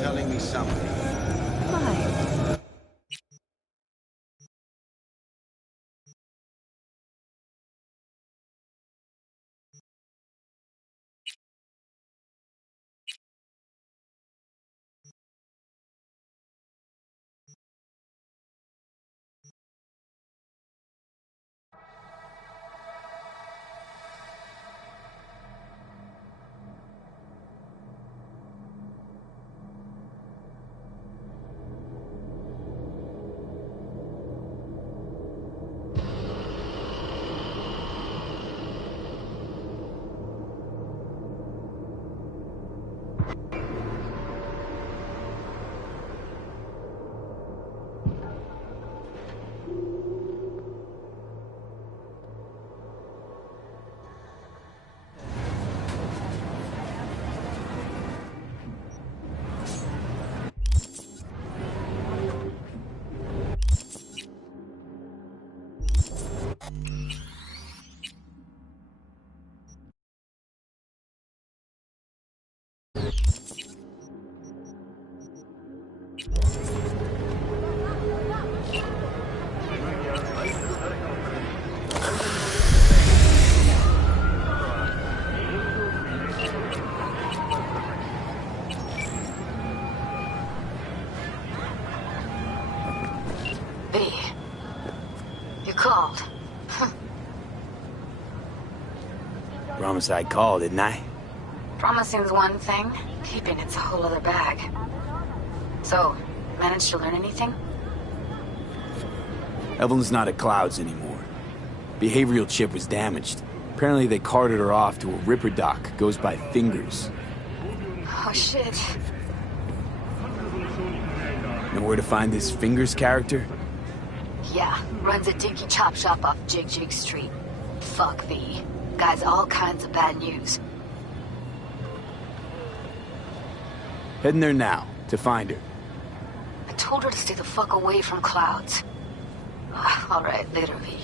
telling me something. Fine. B. You called. Promise I'd call, didn't I? Promising's one thing, keeping it's a whole other bag. So, managed to learn anything? Evelyn's not at Clouds anymore. Behavioral chip was damaged. Apparently they carted her off to a Ripper dock, goes by Fingers. Oh shit. Know where to find this Fingers character? Yeah, runs a dinky chop shop off Jig Jig Street. Fuck B. Guy's all kinds of bad news. Heading there now, to find her. I told her to stay the fuck away from Clouds. Alright, later, V.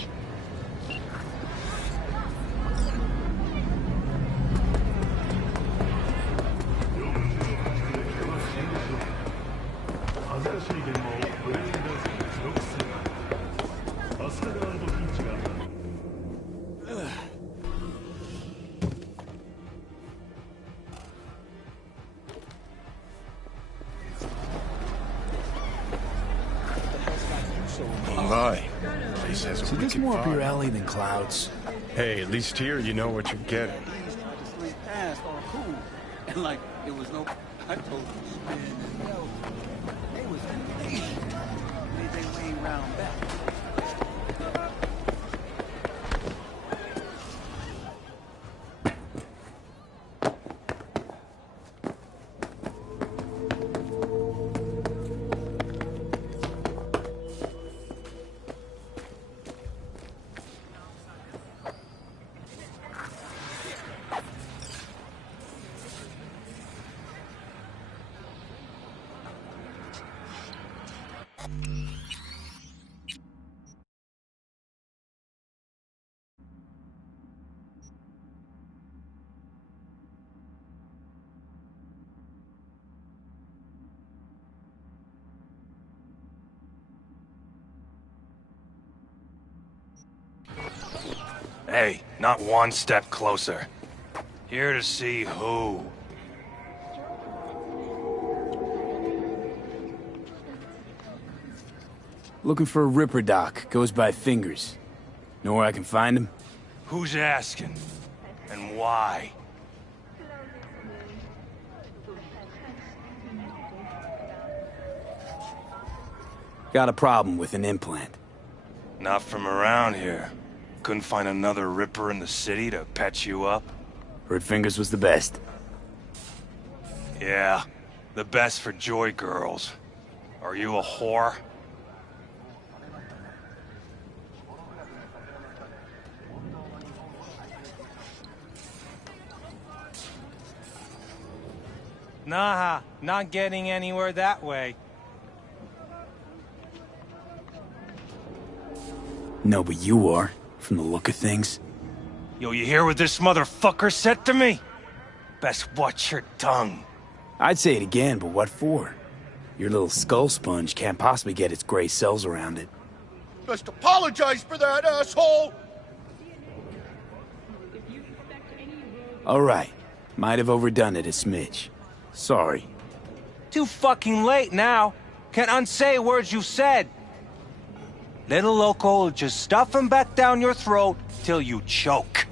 So there's more up your alley than Clouds. Hey, at least here you know what you're getting. And like, it was no... I told you, man, they was... Made their way round back. Hey, not one step closer. Here to see who? Looking for a Ripper dock, goes by Fingers. Know where I can find him? Who's asking? And why? Got a problem with an implant. Not from around here. Couldn't find another Ripper in the city to patch you up? Heard Fingers was the best. Yeah, the best for Joy girls. Are you a whore? Nah, not getting anywhere that way. No, but you are, from the look of things. Yo, you hear what this motherfucker said to me? Best watch your tongue. I'd say it again, but what for? Your little skull sponge can't possibly get its gray cells around it. Just apologize for that, asshole! All right. Might have overdone it a smidge. Sorry. Too fucking late now. Can't unsay words you said. Little loco will just stuff him back down your throat till you choke.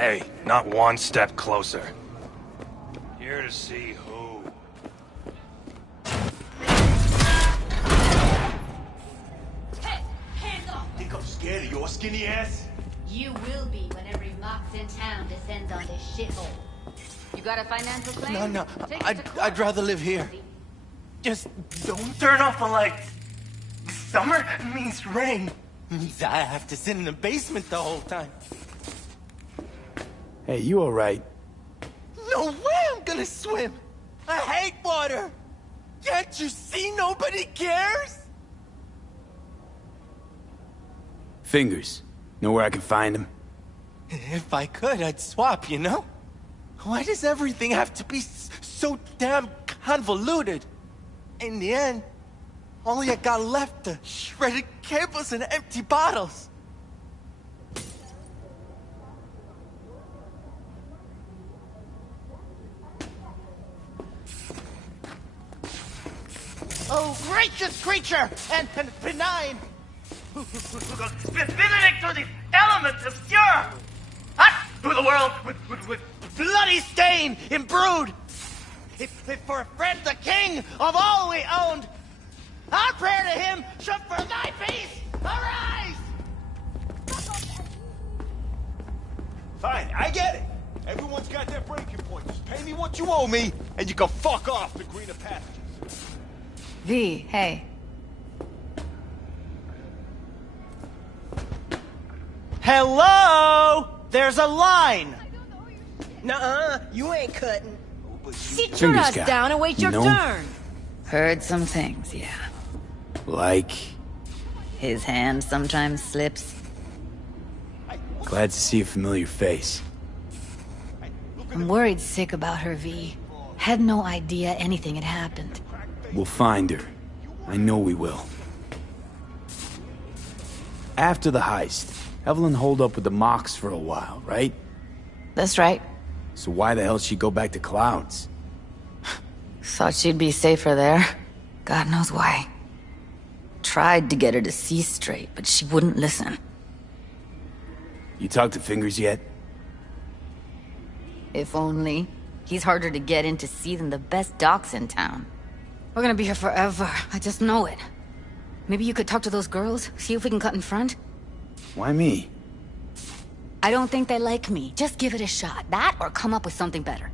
Hey, not one step closer. Here to see who. Hey, hands off! Think I'm scared of your skinny ass? You will be when every mox in town descends on this shithole. You got a financial claim? No. Take it to court. I'd rather live here. Just don't turn off the lights. Summer means rain. Means I have to sit in the basement the whole time. Hey, you alright? No way I'm gonna swim! I hate water! Can't you see nobody cares? Fingers. Know where I can find him? If I could, I'd swap, you know? Why does everything have to be so damn convoluted? In the end, all you got left are shredded cables and empty bottles. Oh, gracious creature and benign! Visiting through these elements obscure! Hot through the world with bloody stain imbrued! If for a friend the king of all we owned, our prayer to him should for thy peace arise! Fine, I get it. Everyone's got their breaking point. Just pay me what you owe me, and you can fuck off to greener pastures. V, hey. Hello? There's a line! Nuh-uh, you ain't cutting. Sit your Fingers ass guy. down and wait your No. turn. Heard some things, yeah. Like... His hand sometimes slips. Glad to see a familiar face. I'm worried sick about her, V. Had no idea anything had happened. We'll find her. I know we will. After the heist, Evelyn holed up with the Mox for a while, right? That's right. So why the hell did she go back to Clouds? Thought she'd be safer there. God knows why. Tried to get her to see straight, but she wouldn't listen. You talked to Fingers yet? If only. He's harder to get in to see than the best docs in town. We're gonna be here forever. I just know it. Maybe you could talk to those girls, see if we can cut in front? Why me? I don't think they like me. Just give it a shot. That or come up with something better.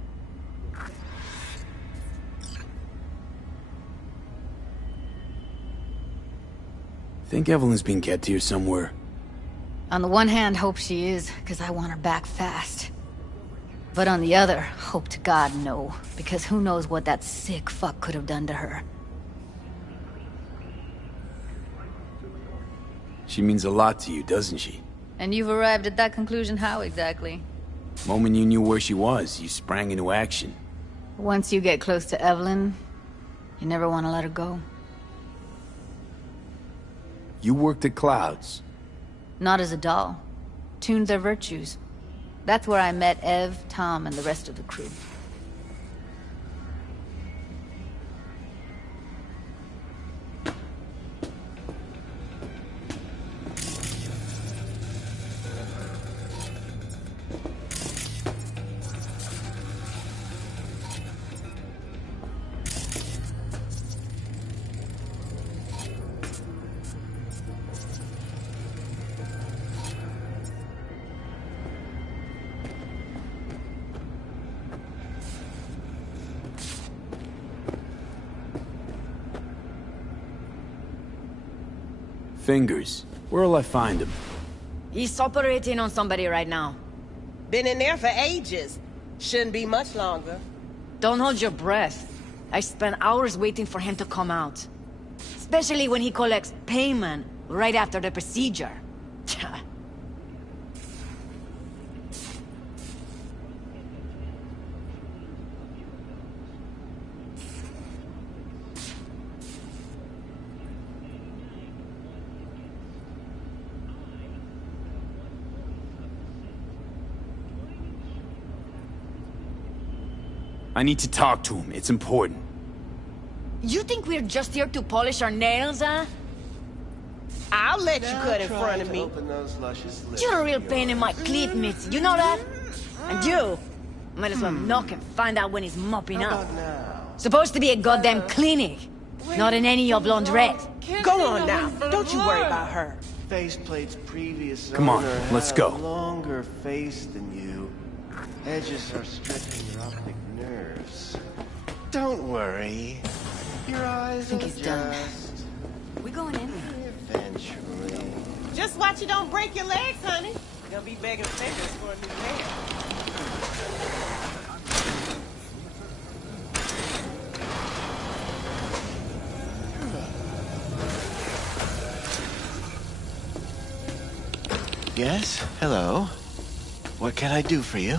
Think Evelyn's been kept here somewhere. On the one hand, hope she is, because I want her back fast. But on the other, hope to God no, because who knows what that sick fuck could have done to her. She means a lot to you, doesn't she? And you've arrived at that conclusion how exactly? Moment you knew where she was, you sprang into action. Once you get close to Evelyn, you never want to let her go. You worked at Clouds. Not as a doll. Tuned their virtues. That's where I met Ev, Tom, and the rest of the crew. Fingers. Where'll I find him? He's operating on somebody right now. Been in there for ages. Shouldn't be much longer. Don't hold your breath. I spent hours waiting for him to come out. Especially when he collects payment right after the procedure. I need to talk to him. It's important. You think we're just here to polish our nails, huh? I'll let you cut in front of me. You're a real pain in my cleat, miss. You know that? And you might as well knock and find out when he's mopping How up. about now? Supposed to be a goddamn clinic, not in any of laundrette. Go on now. Don't you worry about her. Faceplate's previous Come on, owner let's had go. a longer face than you. Edges are stripping your optic nerves. Don't worry. Your eyes Think will he's done. adjust We going in? eventually. Just watch you don't break your legs, honey. You're gonna be begging favors for a new pair. Yes? Hello? What can I do for you?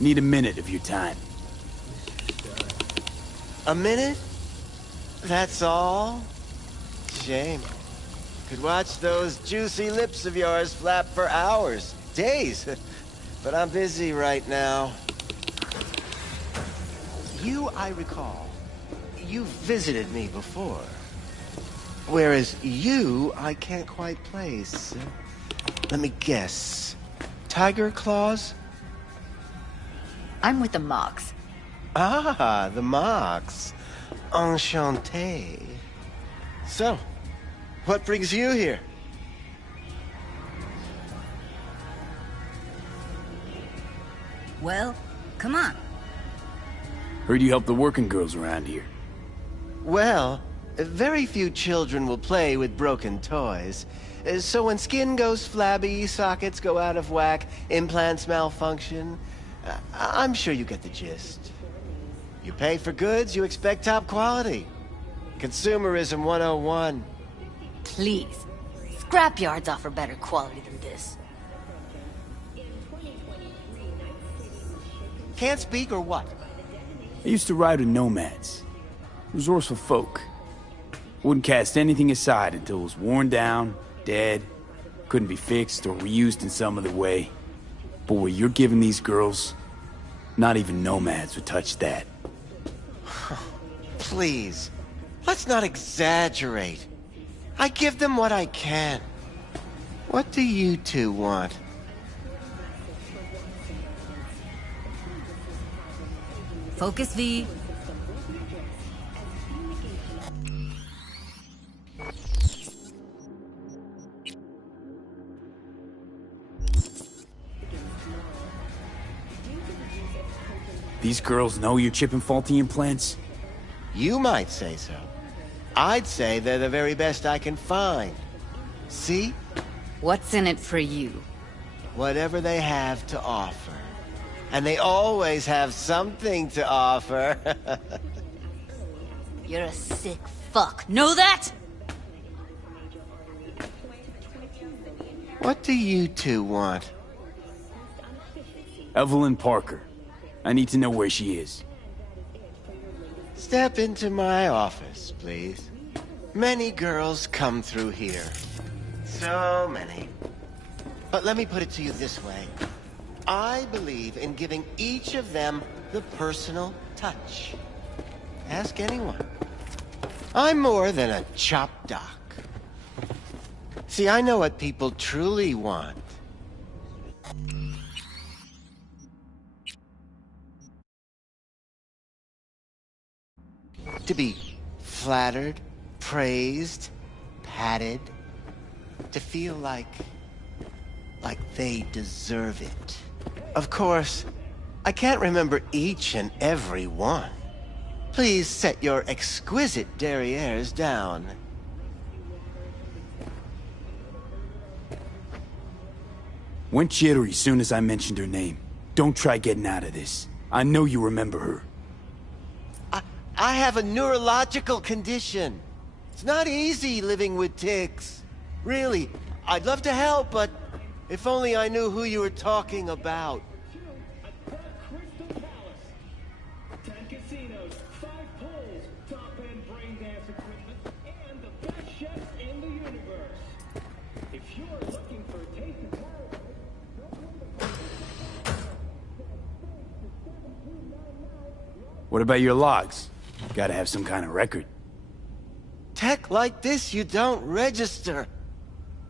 Need a minute of your time. A minute? That's all? Shame. Could watch those juicy lips of yours flap for hours, days. But I'm busy right now. You, I recall, you visited me before. Whereas you, I can't quite place. Let me guess. Tiger claws? I'm with the Mox. Ah, the Mox. Enchanté. So, what brings you here? Well, come on. Heard you help the working girls around here. Well, very few children will play with broken toys. So when skin goes flabby, sockets go out of whack, implants malfunction, I'm sure you get the gist. You pay for goods, you expect top quality. Consumerism 101. Please. Scrapyards offer better quality than this. Can't speak or what? I used to ride with Nomads. Resourceful folk. Wouldn't cast anything aside until it was worn down, dead, couldn't be fixed or reused in some other way. But what you're giving these girls, not even Nomads would touch that. Please, let's not exaggerate. I give them what I can. What do you two want? Focus V. These girls know you're chipping faulty implants? You might say so. I'd say they're the very best I can find. See? What's in it for you? Whatever they have to offer. And they always have something to offer. You're a sick fuck. Know that? What do you two want? Evelyn Parker. I need to know where she is. Step into my office, please. Many girls come through here. So many. But let me put it to you this way. I believe in giving each of them the personal touch. Ask anyone. I'm more than a chop doc. See, I know what people truly want. To be flattered, praised, patted. To feel like they deserve it. Of course, I can't remember each and every one. Please set your exquisite derrieres down. Went jittery soon as I mentioned her name. Don't try getting out of this. I know you remember her. I have a neurological condition. It's not easy living with tics. Really, I'd love to help, but if only I knew who you were talking about. 10 casinos, 5 pools, top-end brain dance equipment, and the best chefs in the universe. If you're looking for a taste of paradise, What about your logs? Gotta have some kind of record. Tech like this you don't register.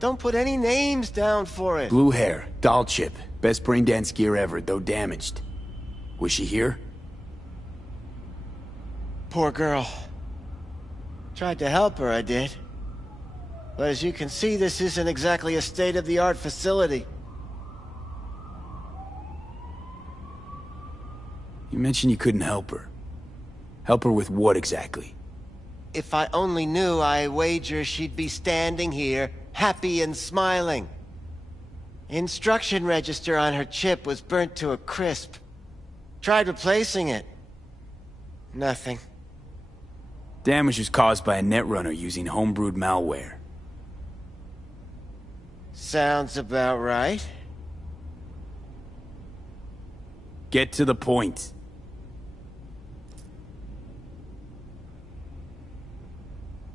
Don't put any names down for it. Blue hair, doll chip. Best brain dance gear ever, though damaged. Was she here? Poor girl. Tried to help her, I did. But as you can see, this isn't exactly a state-of-the-art facility. You mentioned you couldn't help her. Help her with what exactly? If I only knew, I wager she'd be standing here, happy and smiling. Instruction register on her chip was burnt to a crisp. Tried replacing it. Nothing. Damage was caused by a netrunner using homebrewed malware. Sounds about right. Get to the point.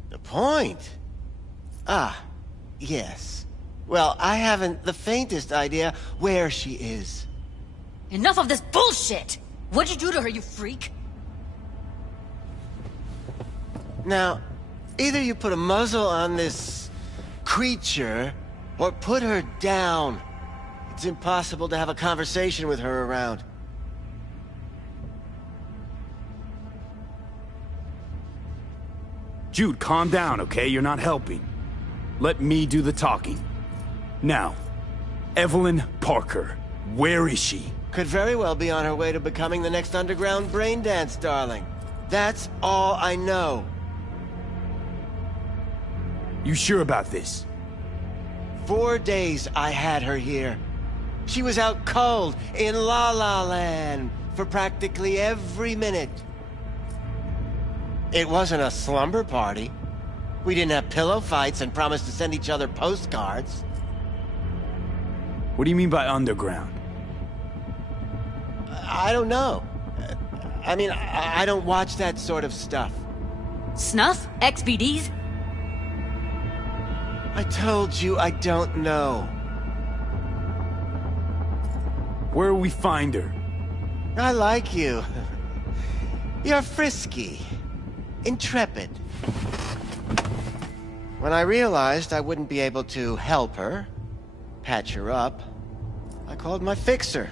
The point? Ah, yes. Well, I haven't the faintest idea where she is. Enough of this bullshit! What'd you do to her, you freak? Now, either you put a muzzle on this creature, or put her down. It's impossible to have a conversation with her around. Jude, calm down, okay? You're not helping. Let me do the talking. Now, Evelyn Parker, where is she? Could very well be on her way to becoming the next underground braindance darling. That's all I know. You sure about this? 4 days I had her here. She was out cold in La La Land for practically every minute. It wasn't a slumber party. We didn't have pillow fights and promised to send each other postcards. What do you mean by underground? I don't know. I mean, I don't watch that sort of stuff. Snuff? XBDs? I told you I don't know. Where will we find her? I like you. You're frisky. Intrepid. When I realized I wouldn't be able to help her, patch her up, I called my fixer.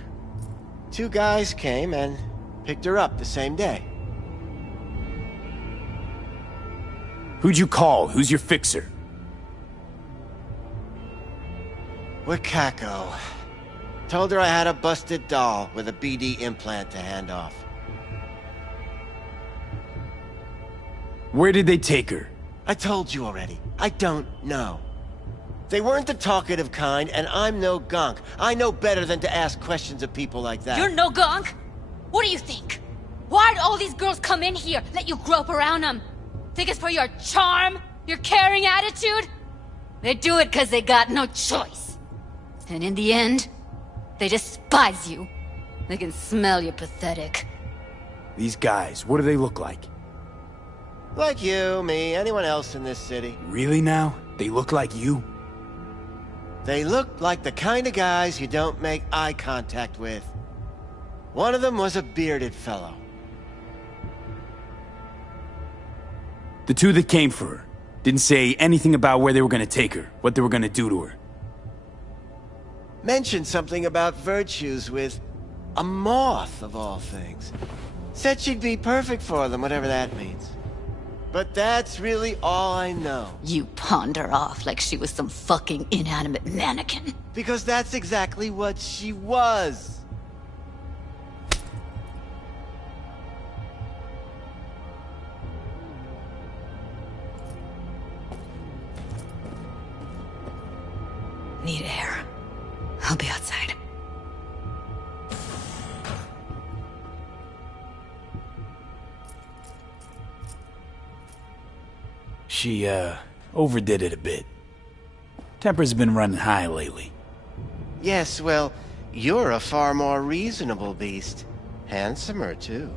2 guys came and picked her up the same day. Who'd you call? Who's your fixer? Wakako. Told her I had a busted doll with a BD implant to hand off. Where did they take her? I told you already. I don't know. They weren't the talkative kind, and I'm no gonk. I know better than to ask questions of people like that. You're no gonk? What do you think? Why'd all these girls come in here, let you grope around them? Think it's for your charm? Your caring attitude? They do it because they got no choice. And in the end, they despise you. They can smell you're pathetic. These guys, what do they look like? Like you, me, anyone else in this city. Really now? They look like you? They look like the kind of guys you don't make eye contact with. One of them was a bearded fellow. The 2 that came for her didn't say anything about where they were gonna take her, what they were gonna do to her. Mentioned something about virtues with a moth, of all things. Said she'd be perfect for them, whatever that means. But that's really all I know. You pawned her off like she was some fucking inanimate mannequin. Because that's exactly what she was. Need air. I'll be outside. She, overdid it a bit. Temper's been running high lately. Yes, well, you're a far more reasonable beast. Handsomer, too.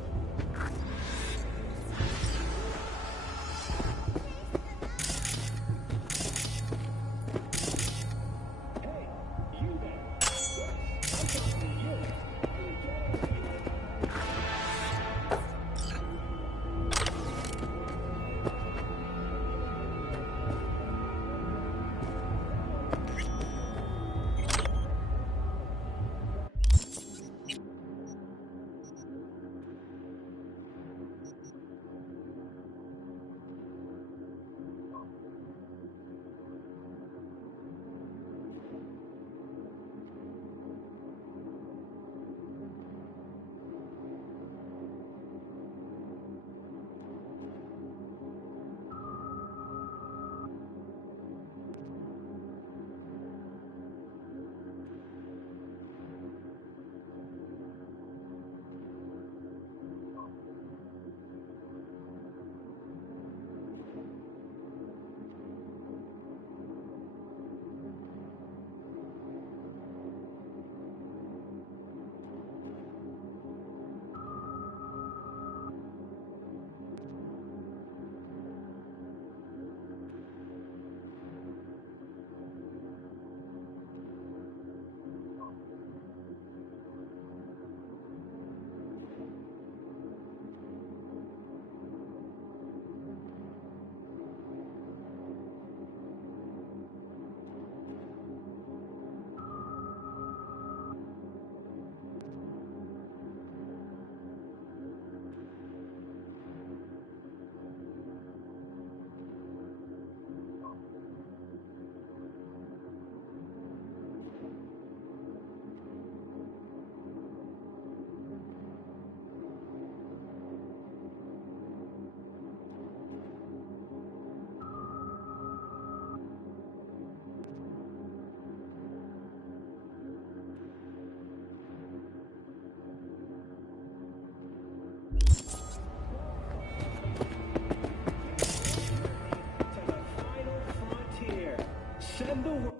and the world.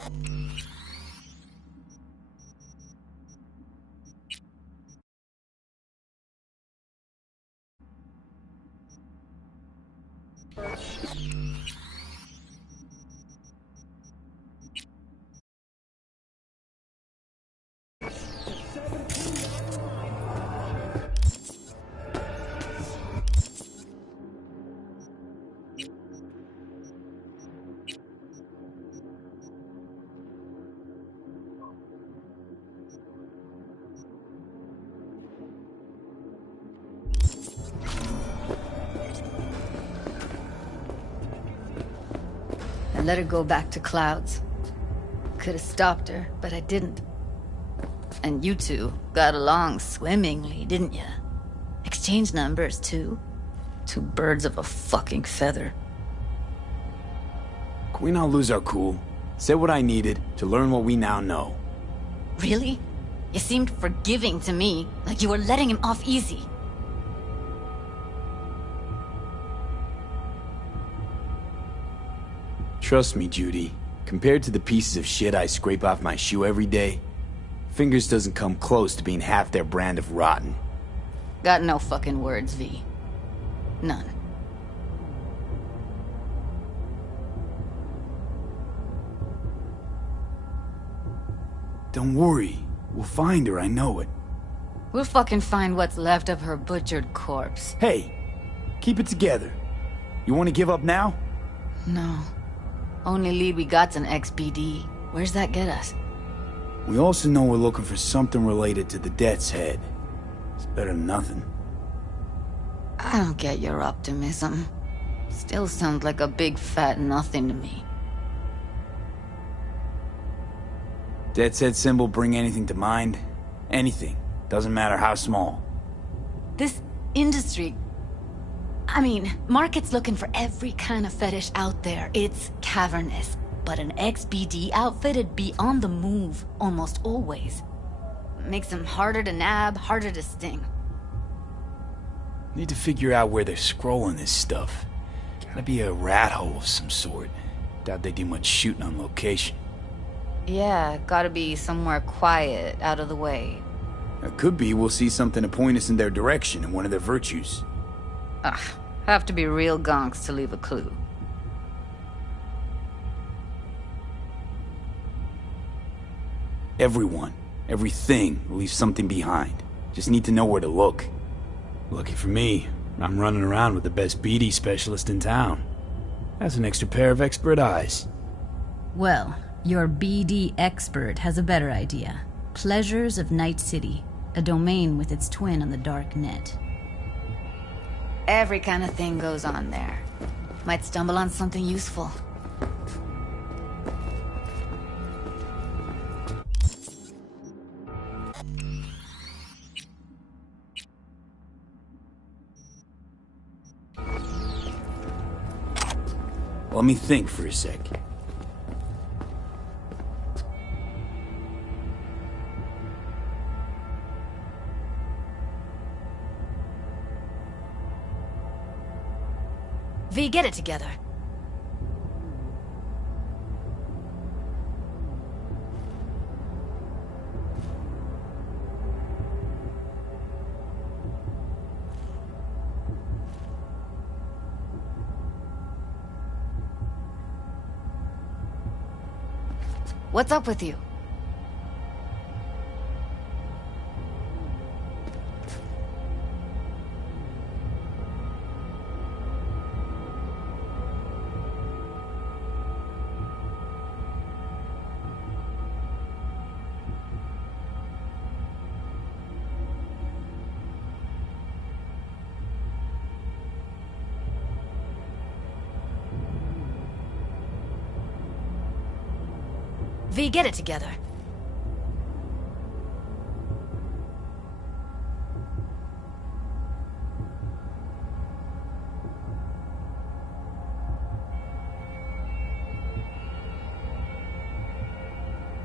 I let her go back to Clouds. Could have stopped her, but I didn't. And you two got along swimmingly, didn't ya? Exchanged numbers, too. Two birds of a fucking feather. Can we not lose our cool? Said what I needed to learn what we now know. Really? You seemed forgiving to me, like you were letting him off easy. Trust me, Judy. Compared to the pieces of shit I scrape off my shoe every day, Fingers doesn't come close to being half their brand of rotten. Got no fucking words, V. None. Don't worry. We'll find her, I know it. We'll fucking find what's left of her butchered corpse. Hey, keep it together. You want to give up now? No. Only lead we got's an XBD. Where's that get us? We also know we're looking for something related to the Death's Head. It's better than nothing. I don't get your optimism. Still sounds like a big fat nothing to me. Death's Head symbol bring anything to mind? Anything. Doesn't matter how small. This industry... I mean, market's looking for every kind of fetish out there. It's cavernous. But an XBD outfit'd be on the move, almost always. Makes them harder to nab, harder to sting. Need to figure out where they're scrolling this stuff. Gotta be a rat hole of some sort. Doubt they do much shooting on location. Yeah, gotta be somewhere quiet, out of the way. It could be we'll see something to point us in their direction in one of their virtues. Ugh, have to be real gonks to leave a clue. Everyone, everything leaves something behind. Just need to know where to look. Lucky for me, I'm running around with the best BD specialist in town. That's an extra pair of expert eyes. Well, your BD expert has a better idea. Pleasures of Night City, a domain with its twin on the dark net. Every kind of thing goes on there. Might stumble on something useful. Let me think for a sec. V, get it together. What's up with you? V, get it together.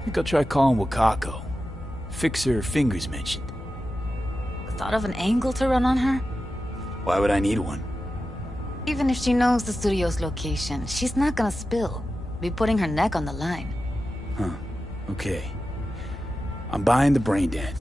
I think I'll try calling Wakako. Fix her fingers mentioned. Thought of an angle to run on her? Why would I need one? Even if she knows the studio's location, she's not gonna spill. Be putting her neck on the line. Huh. Okay. I'm buying the brain dance.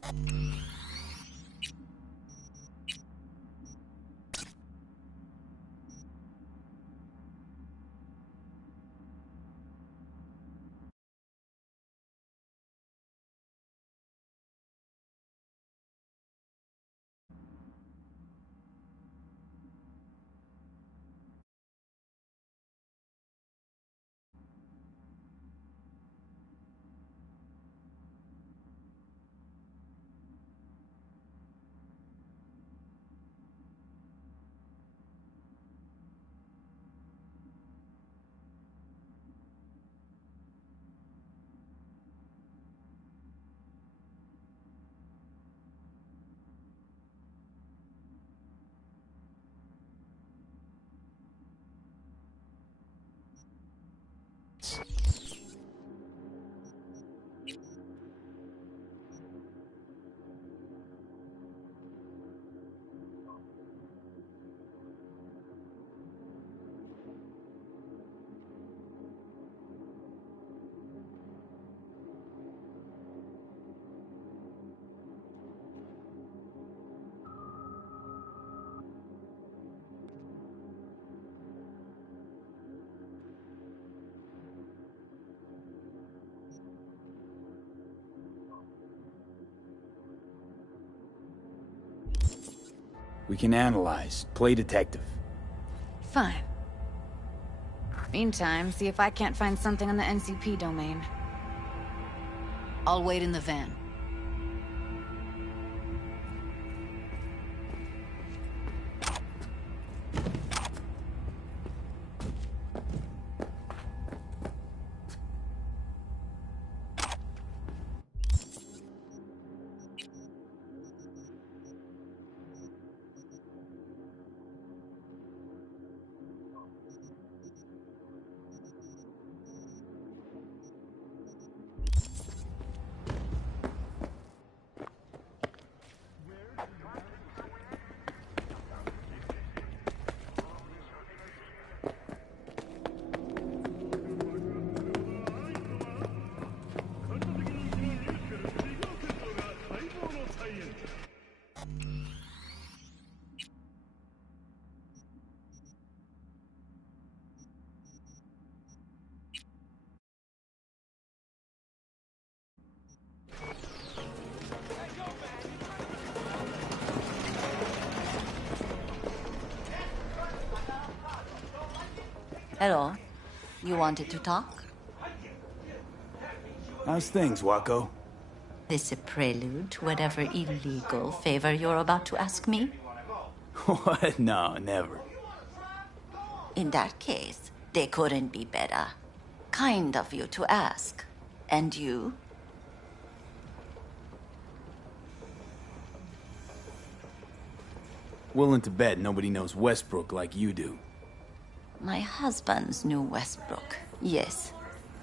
We can analyze, play detective. Fine. Meantime, see if I can't find something on the NCP domain. I'll wait in the van. Hello. You wanted to talk? How's things, Wako? This a prelude to whatever illegal favor you're about to ask me? What? No, never. In that case, they couldn't be better. Kind of you to ask. And you? Willing to bet nobody knows Westbrook like you do. My husband's knew Westbrook, yes.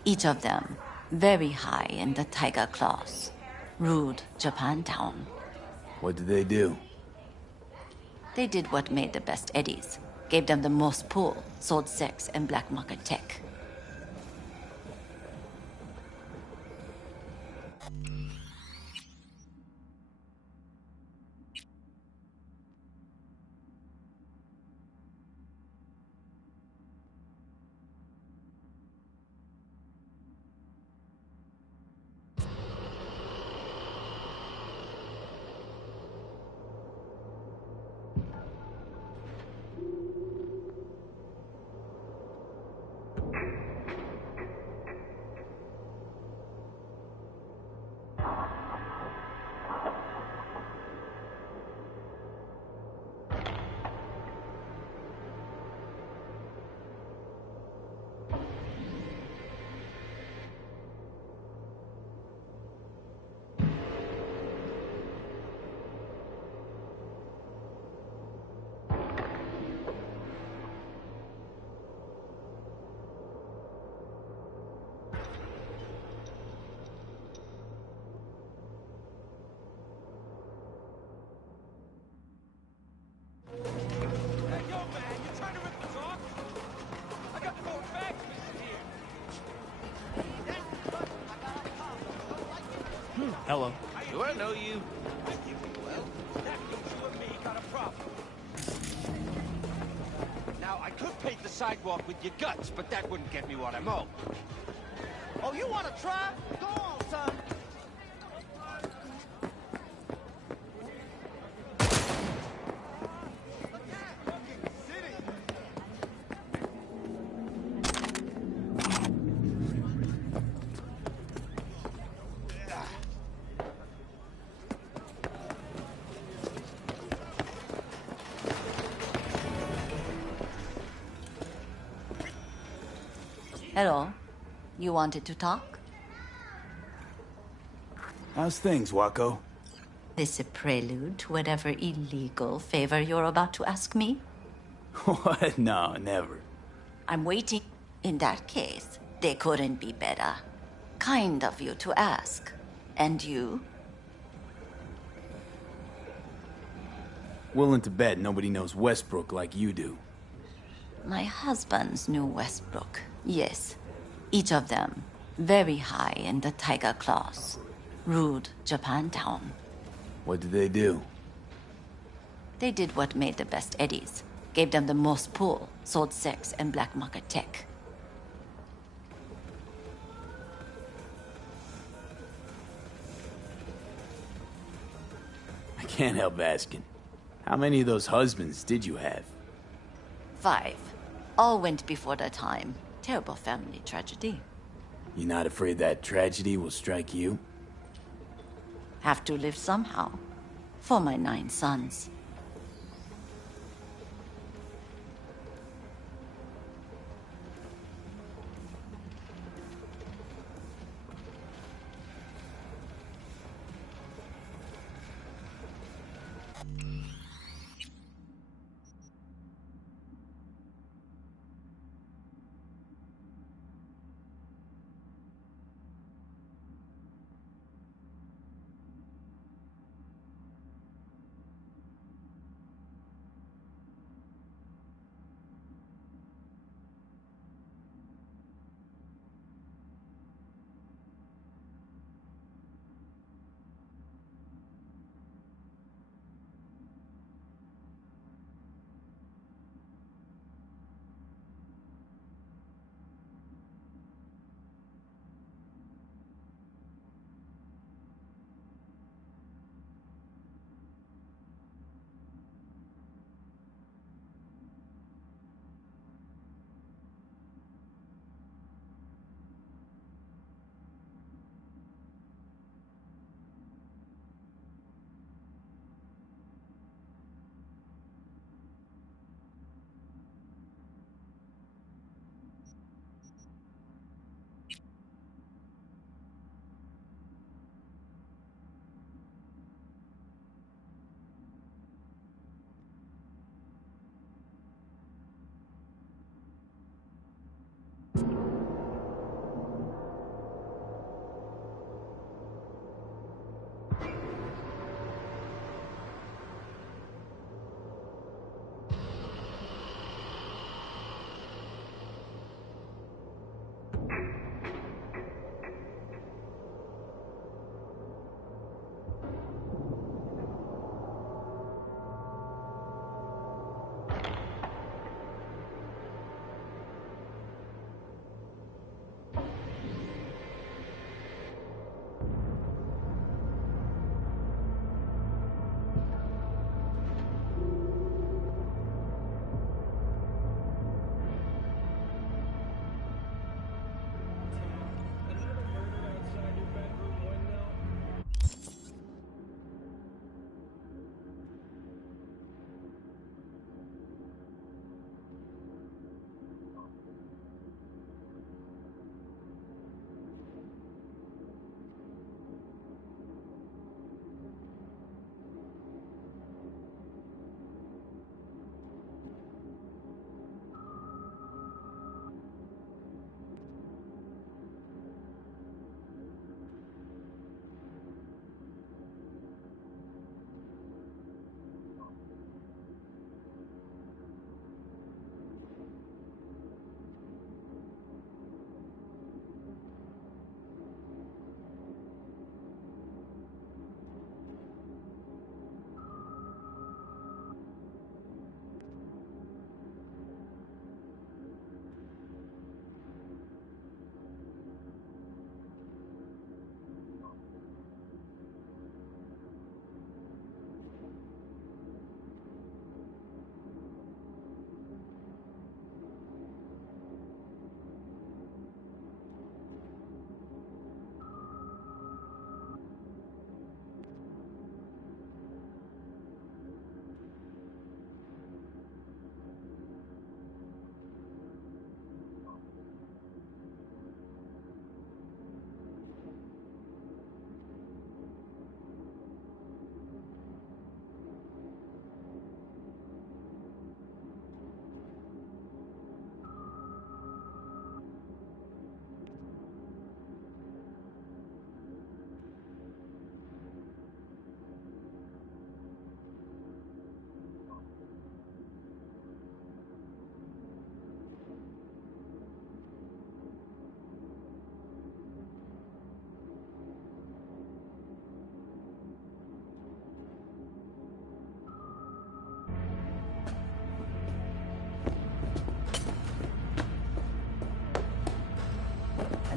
Each of them very high in the Tiger Claws. Ruled Japantown. What did they do? They did what made the best eddies. Gave them the most pull, sold sex and black market tech. Hello. Do I know you? Well, that means you and me got a problem. Now, I could pave the sidewalk with your guts, but that wouldn't get me what I'm owed. Oh, you want to try? Go on, son. Hello. You wanted to talk? How's things, Wako? This a prelude to whatever illegal favor you're about to ask me? What? No, never. I'm waiting. In that case, they couldn't be better. Kind of you to ask. And you? Willing to bet nobody knows Westbrook like you do. My husbands knew Westbrook, yes. Each of them very high in the Tiger Claws. Ruled Japantown. What did they do? They did what made the best eddies. Gave them the most pull, sold sex and black market tech. I can't help asking. How many of those husbands did you have? 5. All went before their time. Terrible family tragedy. You not afraid that tragedy will strike you? Have to live somehow. For my 9 sons.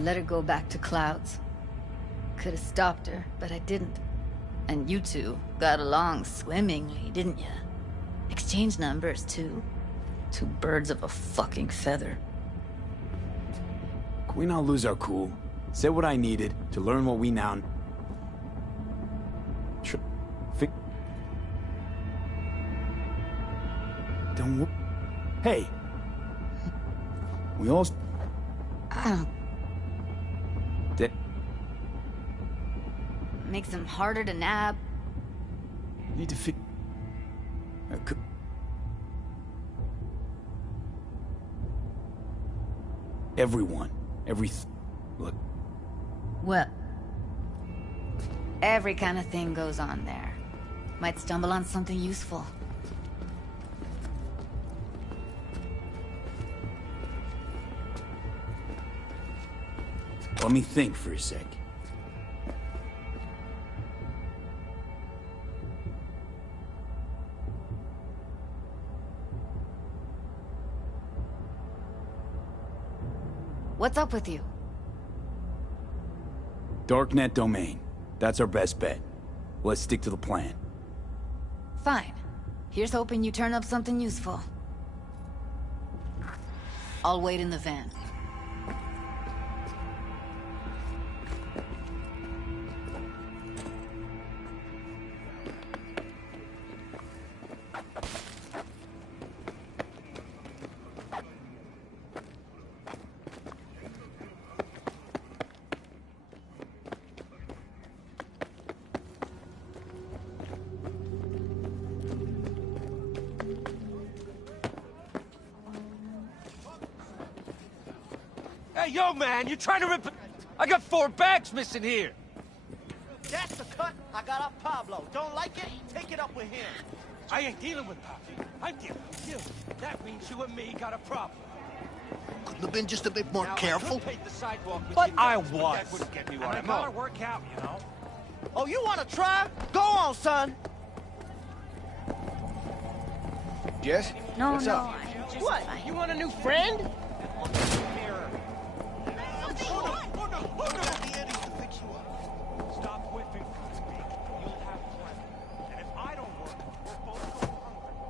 let her go back to Clouds. Could have stopped her, but I didn't. And you two got along swimmingly, didn't ya? Exchanged numbers, too. Two birds of a fucking feather. Can we not lose our cool? Said what I needed to learn what we now... Don't... Hey! We all... I don't... That... Makes them harder to nab. Need to fix... Everyone. Look. Well... Every kind of thing goes on there. Might stumble on something useful. Let me think for a sec. What's up with you? Darknet domain. That's our best bet. Let's stick to the plan. Fine. Here's hoping you turn up something useful. I'll wait in the van. Hey, yo, man, you trying to rip... I got 4 bags missing here. That's the cut I got off Pablo. Don't like it? Take it up with him. I ain't dealing with Pablo. I'm dealing with you. That means you and me got a problem. Couldn't have been just a bit more Now, careful. I could take the sidewalk with But you, I but was. That wouldn't get me And what I I'm gotta on. Work out, you know? Oh, you want to try? Go on, son. Jess? No, What's no, up? I'm just What? fine. You want a new friend? Stop whipping for me. You'll have plenty. And if I don't work, we're both going hungry.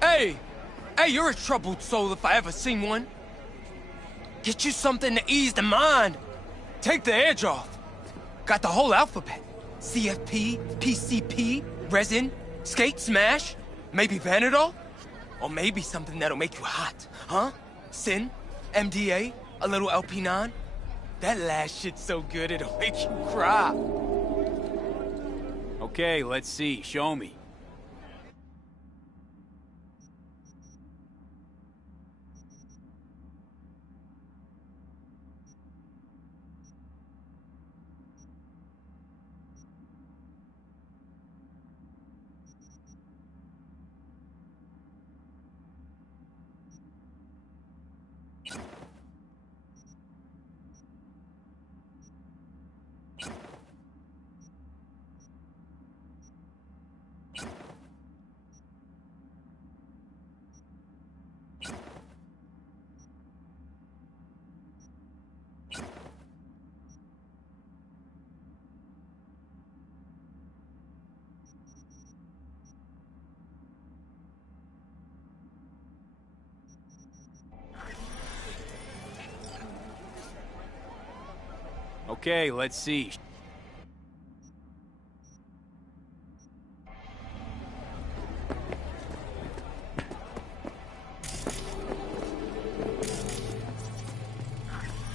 Hey! Hey, you're a troubled soul if I ever seen one. Get you something to ease the mind. Take the edge off. Got the whole alphabet. CFP, PCP, resin, skate, smash, maybe Vanadol? Or maybe something that'll make you hot, huh? Sin, MDA, a little LP9. That last shit's so good it'll make you cry. Okay, let's see. Show me. Okay, let's see.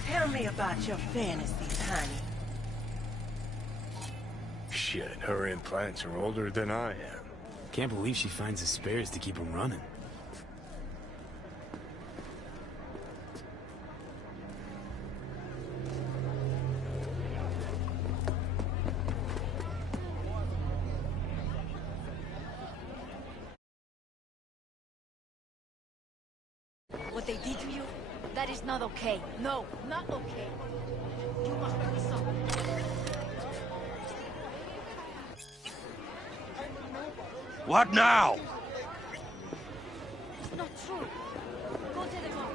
Tell me about your fantasies, honey. Shit, her implants are older than I am. Can't believe she finds the spares to keep him running. What they did to you, that is not okay. No, not okay. You must do something. What now? It's not true. Go to the box.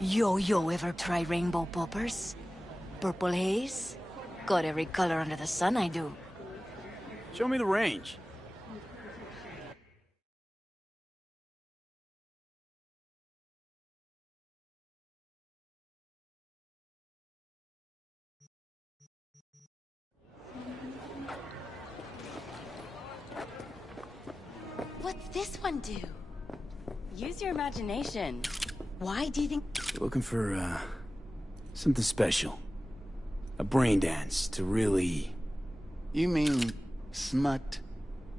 Yo, ever try rainbow poppers? Purple haze? Got every color under the sun, I do. Show me the range. What's this one do? Use your imagination. Why do you think... Looking for, something special. A brain dance to really... You mean smut?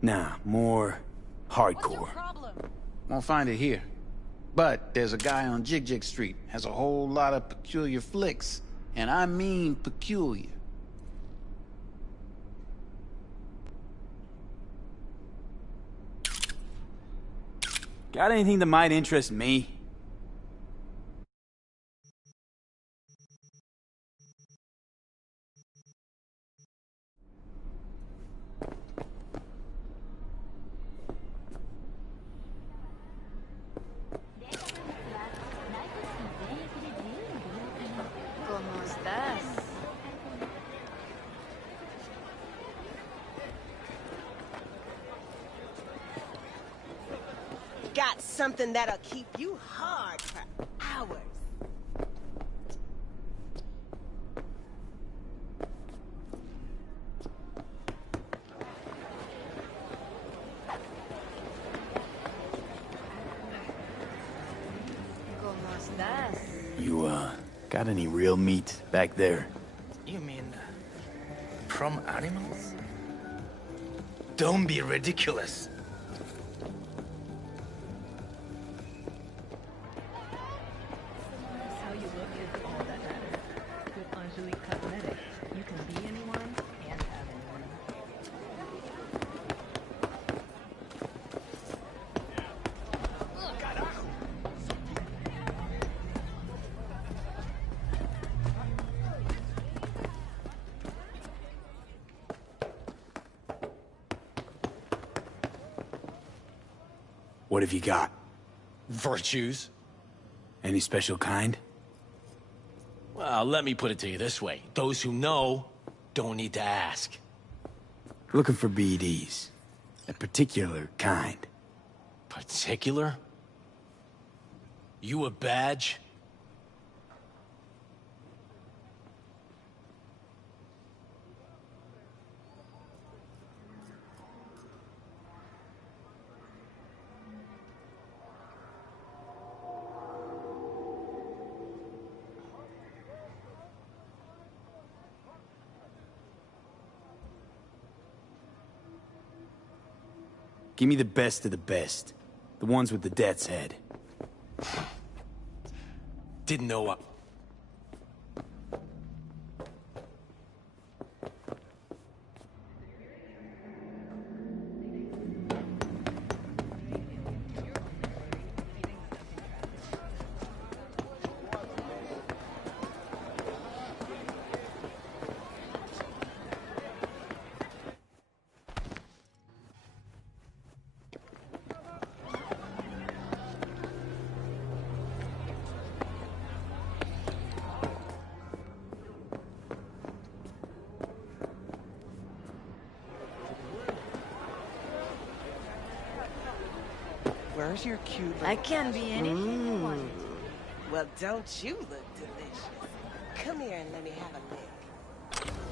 Nah, more hardcore. Won't find it here. But there's a guy on Jig Street, has a whole lot of peculiar flicks. And I mean peculiar. Got anything that might interest me? ¿Cómo estás? Got something that'll keep you hard for hours. ¿Cómo estás? You, got any real meat back there? You mean from animals? Don't be ridiculous. How you look is all that matters. With Angelique Cosmetics, you can be anyone and have anyone. What have you got? Virtues? Any special kind? Well, let me put it to you this way. Those who know don't need to ask. Looking for BDs. A particular kind. Particular? You a badge? Give me the best of the best. The ones with the death's head. Didn't know what. Where's your cute I can be anything you want. Well, don't you look delicious? Come here and let me have a lick.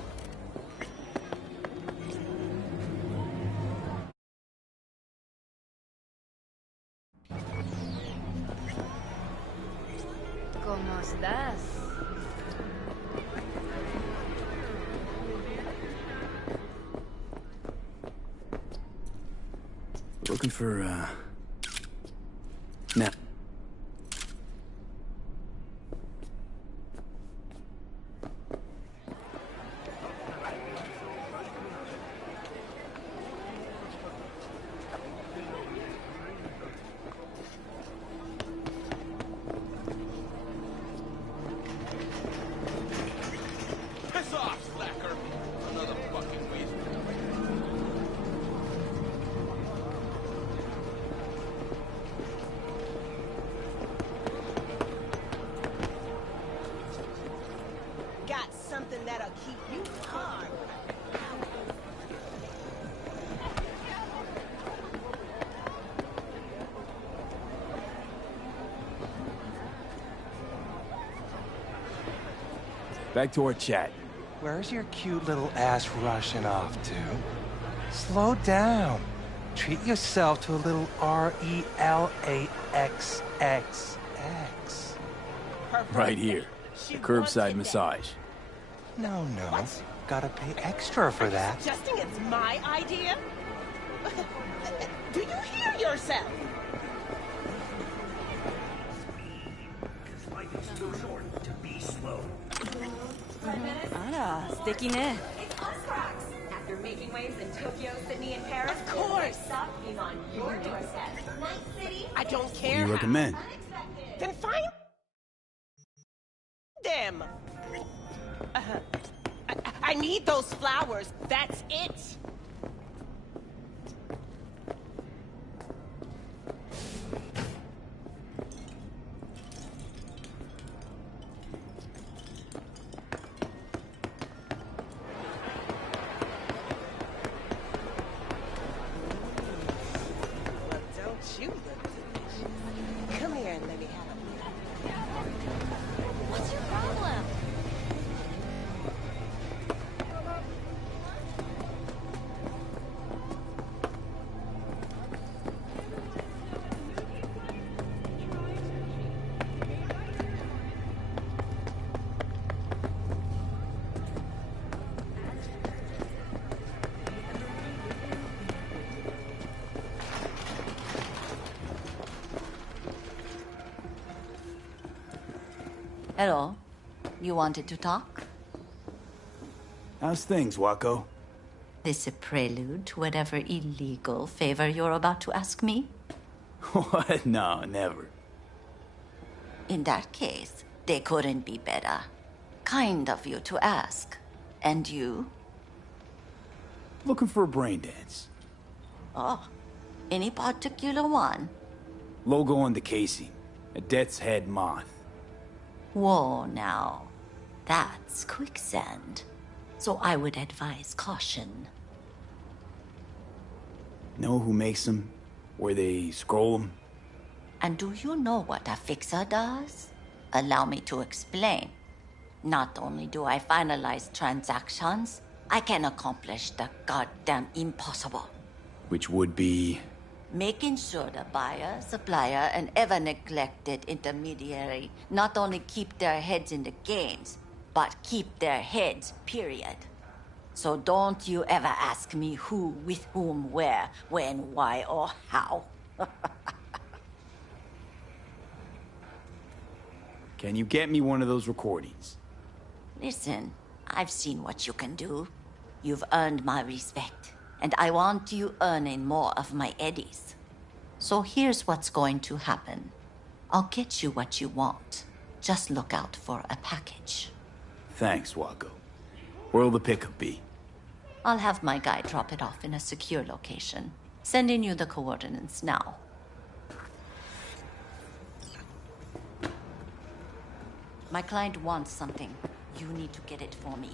¿Cómo estás? Looking for, Now. Piss off, slacker! Another fucking waste. Got something that'll keep you hard. Back to our chat. Where's your cute little ass rushing off to? Slow down. Treat yourself to a little RELAXXX. Right here. A curbside massage. No. Gotta pay extra for that. Suggesting it's my idea? Do you hear yourself? Ah, 素敵ね. After making waves in Tokyo, Sydney, and Paris, Of course. stop is on your doorstep. Night City. I don't What do care. you recommend? Then find them. I need those flowers. That's it. Well, don't you look delicious. Come here and let me have a What's your problem? Hello. You wanted to talk? How's things, Wako? This a prelude to whatever illegal favor you're about to ask me? What? No, never. In that case, they couldn't be better. Kind of you to ask. And you? Looking for a brain dance. Oh, any particular one? Logo on the casing. A death's head moth. Whoa, now. That's quicksand. So I would advise caution. Know who makes them? Where they scroll them? And do you know what a fixer does? Allow me to explain. Not only do I finalize transactions, I can accomplish the goddamn impossible. Which would be... Making sure the buyer, supplier, and ever neglected intermediary not only keep their heads in the games, but keep their heads, period. So don't you ever ask me who, with whom, where, when, why, or how. Can you get me one of those recordings? Listen, I've seen what you can do. You've earned my respect, and I want you earning more of my eddies. So here's what's going to happen. I'll get you what you want. Just look out for a package. Thanks, Wako. Where'll the pickup be? I'll have my guy drop it off in a secure location. Sending you the coordinates now. My client wants something. You need to get it for me.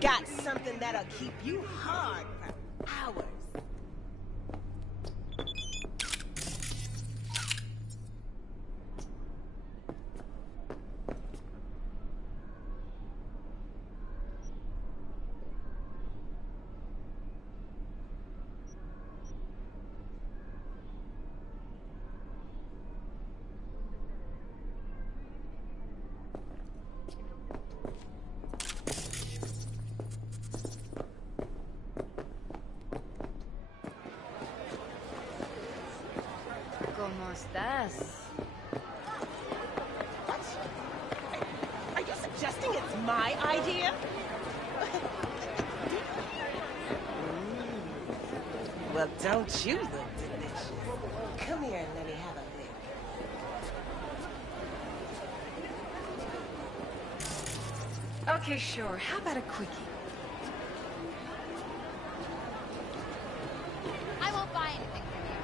Got something that'll keep you hard for hours. ¿Cómo estás? What? Are you suggesting it's my idea? Well, don't you look delicious? Come here and let me have a lick. Okay, sure. How about a quickie? I won't buy anything from you.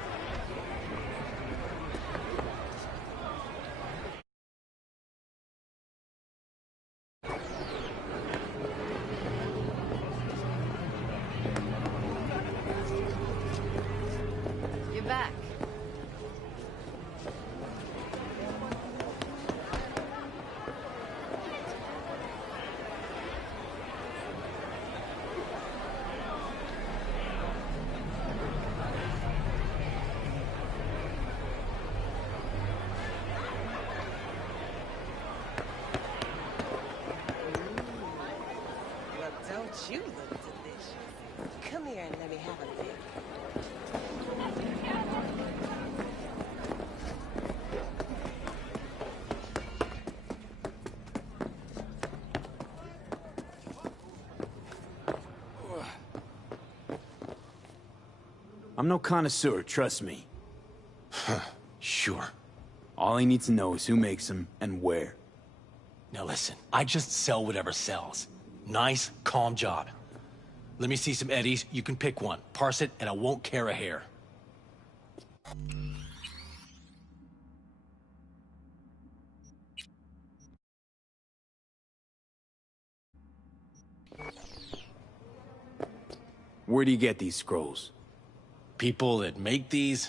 You're back. Well, don't you look delicious? Come here and let me have a lick. I'm no connoisseur, trust me. Sure. All I need to know is who makes them and where. Now listen, I just sell whatever sells. Nice, calm job. Let me see some eddies, you can pick one. Parse it, and I won't care a hair. Where do you get these scrolls? People that make these,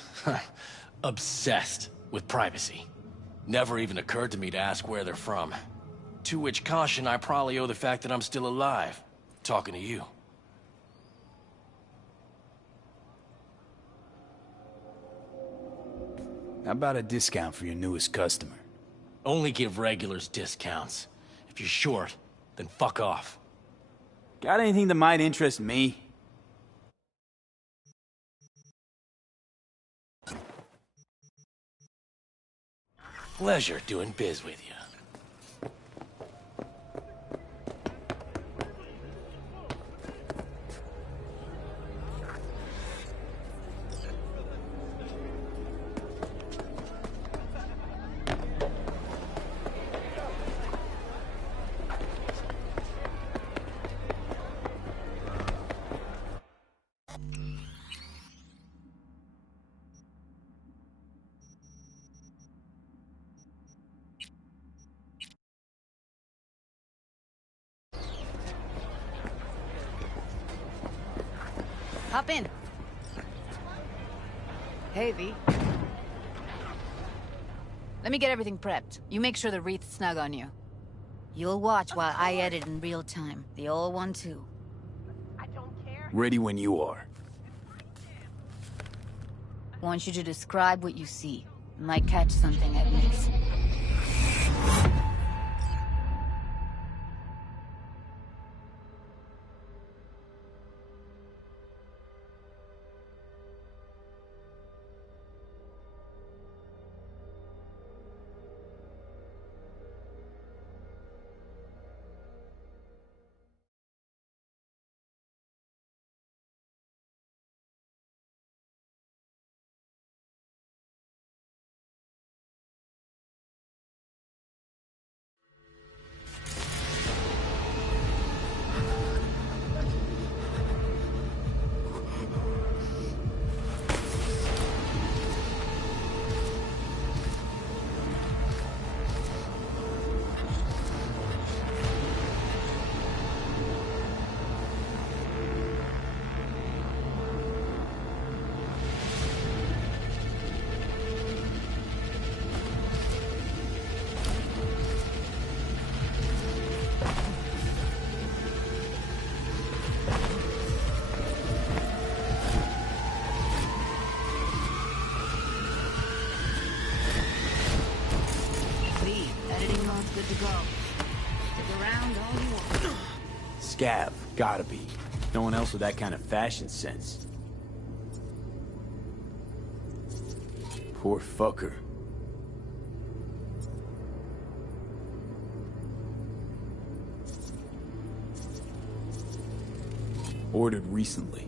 obsessed with privacy. Never even occurred to me to ask where they're from. To which caution I probably owe the fact that I'm still alive, talking to you. How about a discount for your newest customer? Only give regulars discounts. If you're short, then fuck off. Got anything that might interest me? Pleasure doing biz with you. Hop in. Hey, V. Let me get everything prepped. You make sure the wreath's snug on you. You'll watch while I edit in real time. The old one, too. Ready when you are. Want you to describe what you see. Might catch something I'd miss. Good to go. Stick around all you want. Scav, gotta be. No one else with that kind of fashion sense. Poor fucker. Ordered recently.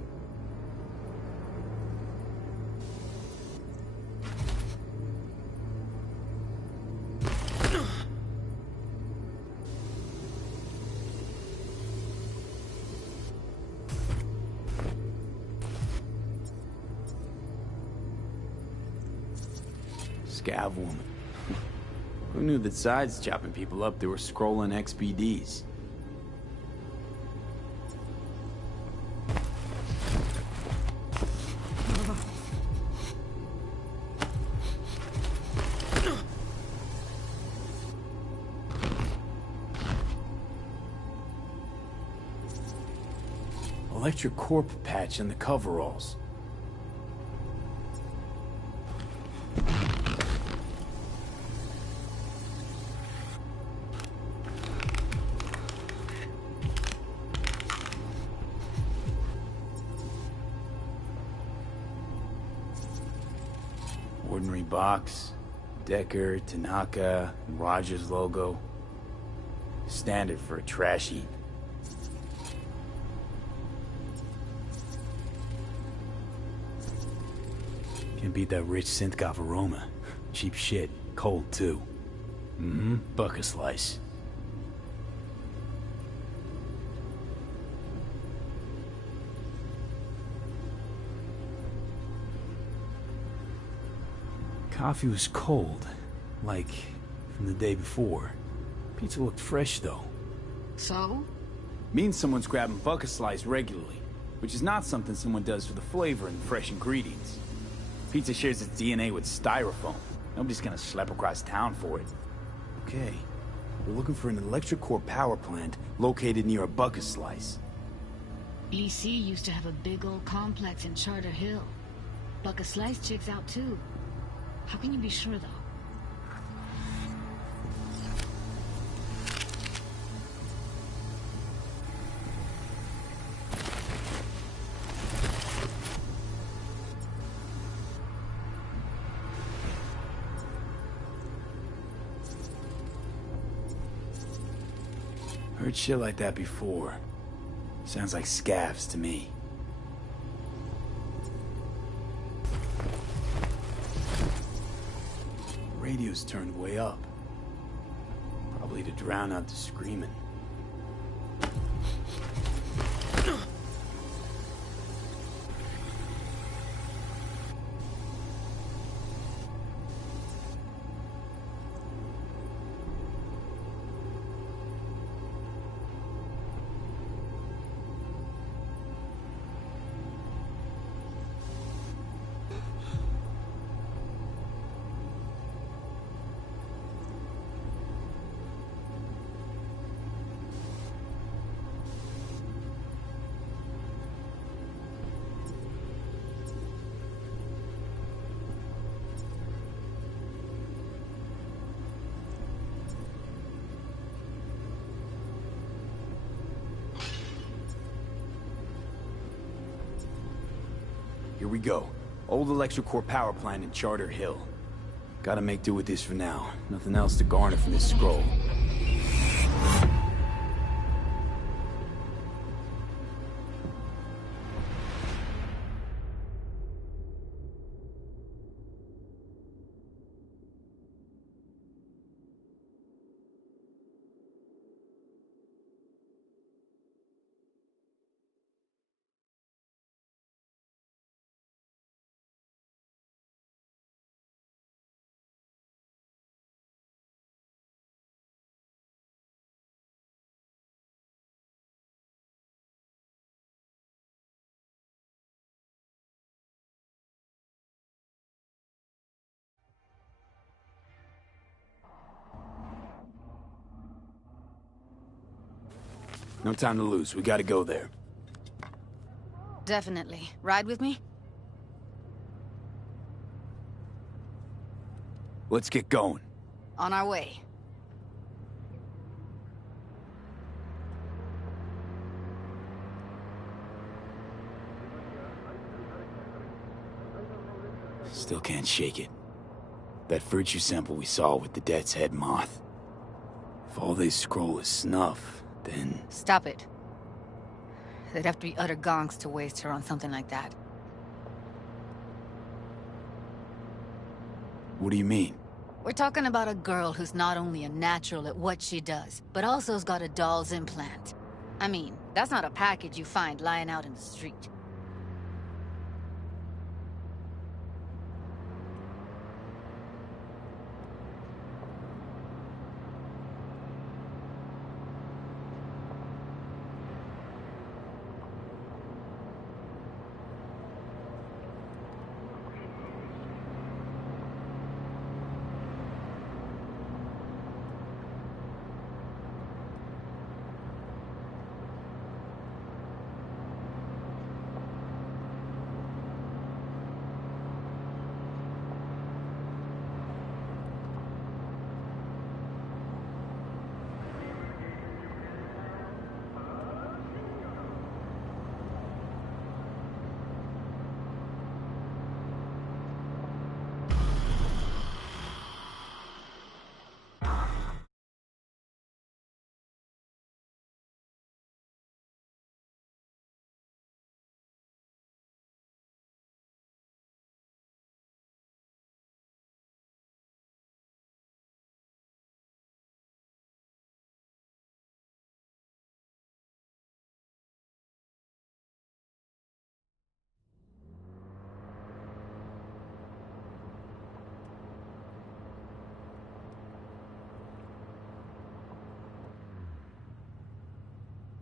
Scav woman. Who knew that sides chopping people up, they were scrolling XBDs? Electric corp patch in the coveralls. Ordinary box, Decker, Tanaka, and Rogers logo. Standard for a trash heap. Can't beat that rich synth-goth aroma. Cheap shit. Cold, too. Mm-hmm. Bucket slice. Coffee was cold. Like, from the day before. Pizza looked fresh, though. So? Means someone's grabbing bucket slice regularly. Which is not something someone does for the flavor and the fresh ingredients. Pizza shares its DNA with styrofoam. Nobody's gonna schlep across town for it. Okay. We're looking for an electric core power plant located near a bucket slice. EC used to have a big old complex in Charter Hill. Bucket Slice checks out too. How can you be sure though? Heard shit like that before. Sounds like scavs to me. Radio's turned way up. Probably to drown out the screaming. Here we go. Old electric core power plant in Charter Hill. Gotta make do with this for now. Nothing else to garner from this scroll. No time to lose. We gotta go there. Definitely. Ride with me? Let's get going. On our way. Still can't shake it. That virtue sample we saw with the Death's Head moth. If all they scroll is snuff, then... Stop it. They'd have to be utter gonks to waste her on something like that. What do you mean? We're talking about a girl who's not only a natural at what she does, but also's got a doll's implant. I mean, that's not a package you find lying out in the street.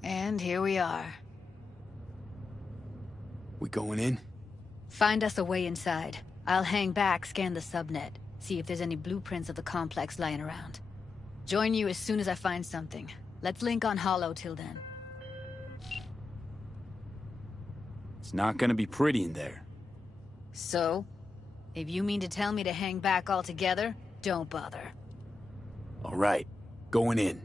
And here we are. We going in? Find us a way inside. I'll hang back, scan the subnet, see if there's any blueprints of the complex lying around. Join you as soon as I find something. Let's link on Hollow till then. It's not gonna be pretty in there. So? If you mean to tell me to hang back altogether, don't bother. All right, going in.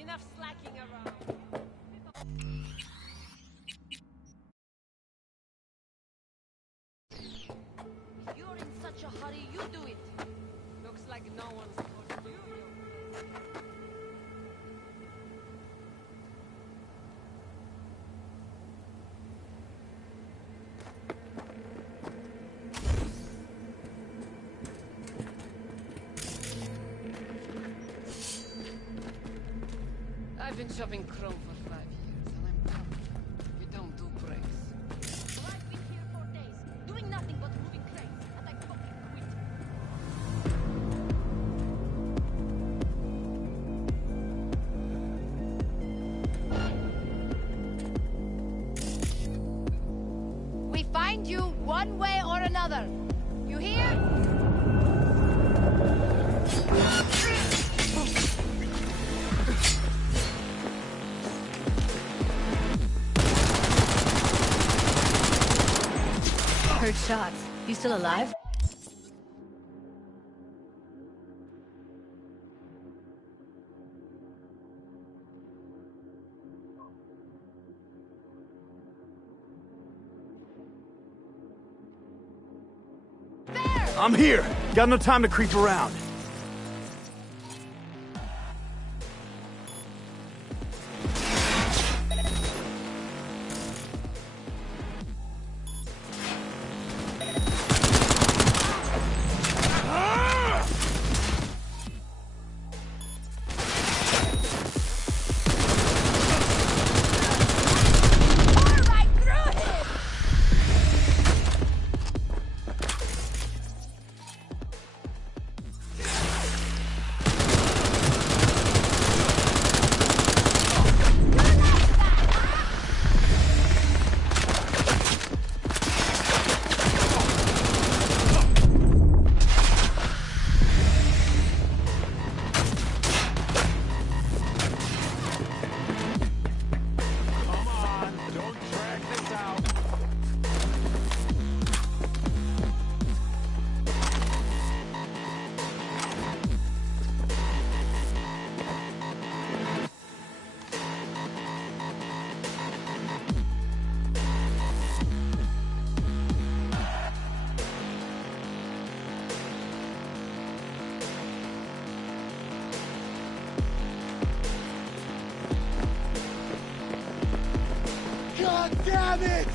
Enough slacking around. If you're in such a hurry, you do it. Looks like no one's supposed to do it. I've been shopping Chrome for 5 years, and I'm telling you, you don't do breaks. So I've been here for days, doing nothing but moving crates, and I fucking quit. We find you one way or another. You hear? Heard shots. You still alive? I'm here! Got no time to creep around. God damn it!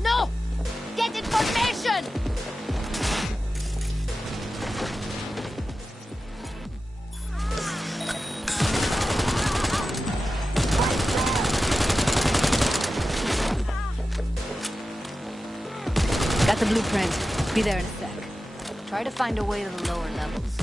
No! Get information! Got the blueprint. Be there in a sec. Try to find a way to the lower levels.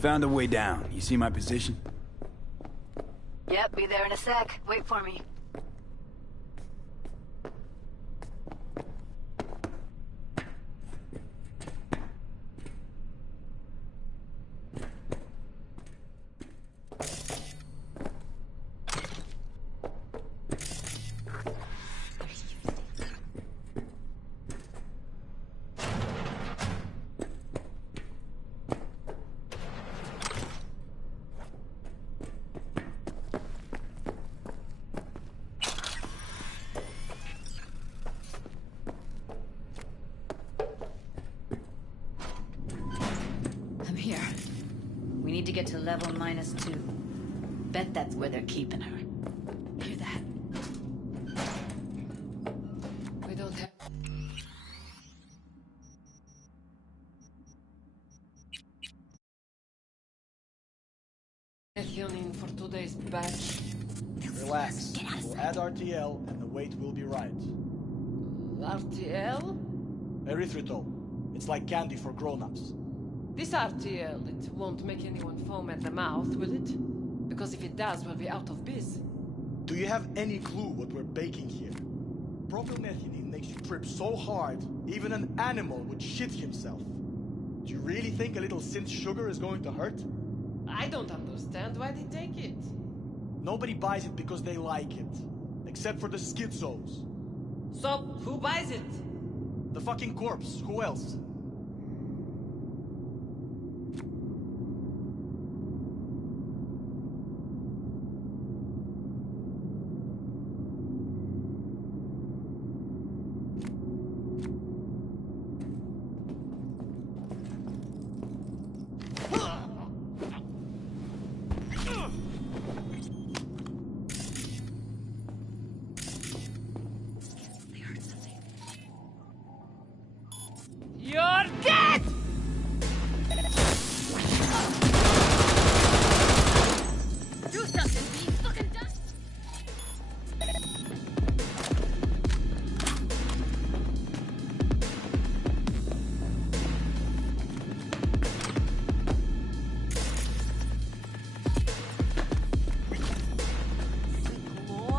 Found a way down. You see my position? Yep, be there in a sec. Wait for me. I'm here. We need to get to level -2. Bet that's where they're keeping her. Hear that? We don't have... Healing for today's batch. Relax. We'll add RTL and the weight will be right. RTL? Erythritol. It's like candy for grown-ups. This RTL, it won't make anyone foam at the mouth, will it? Because if it does, we'll be out of biz. Do you have any clue what we're baking here? Propylmethylene makes you trip so hard, even an animal would shit himself. Do you really think a little synth sugar is going to hurt? I don't understand why they take it. Nobody buys it because they like it. Except for the schizos. So, who buys it? The fucking corpse. Who else? You're dead! Do something, be fucking done!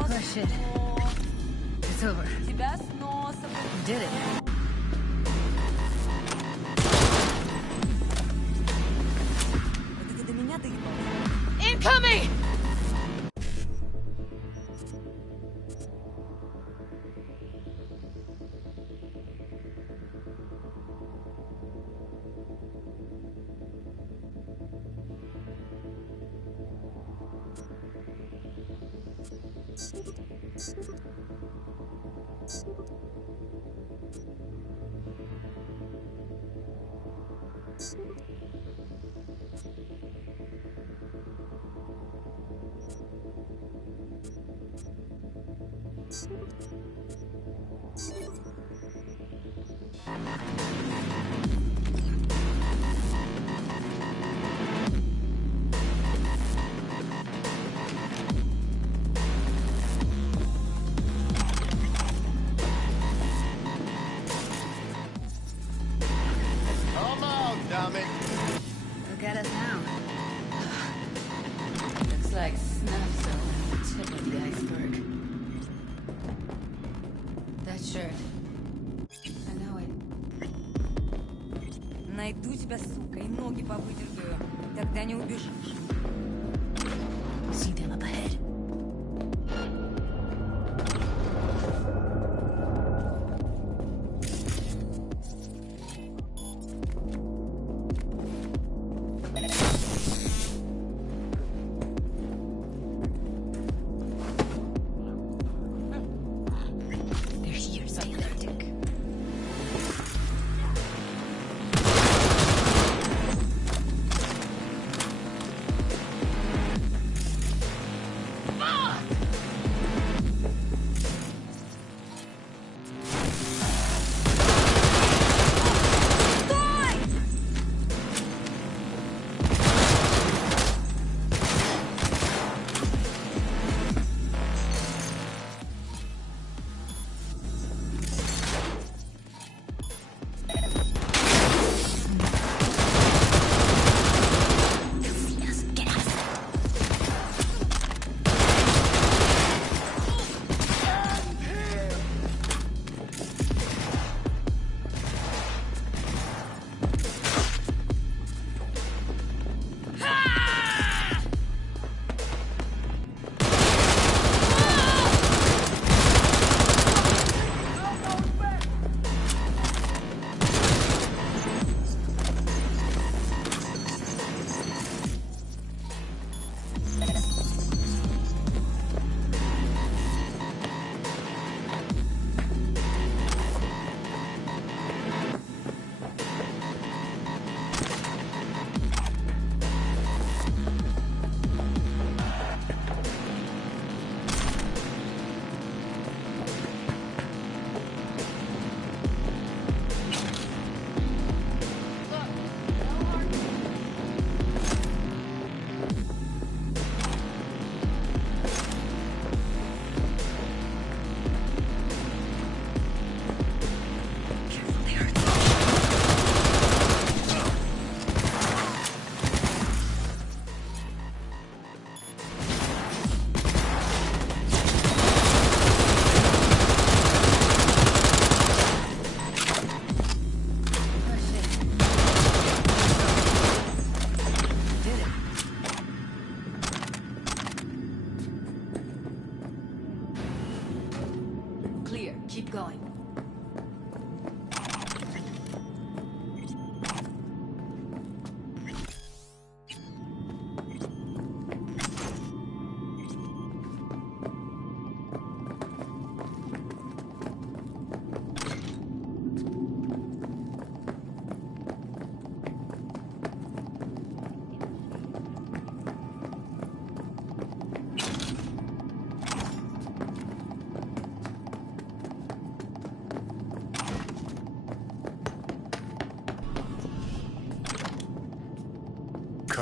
Oh shit. It's over. You did it. Incoming! Come out, damn it! Look at us now. Looks like snuff zone at the tip of the iceberg. That shirt. I know it. Найду тебя, сука, и ноги повыдергаю. Тогда не убежишь. See them up ahead. They're here, Cyberpunk.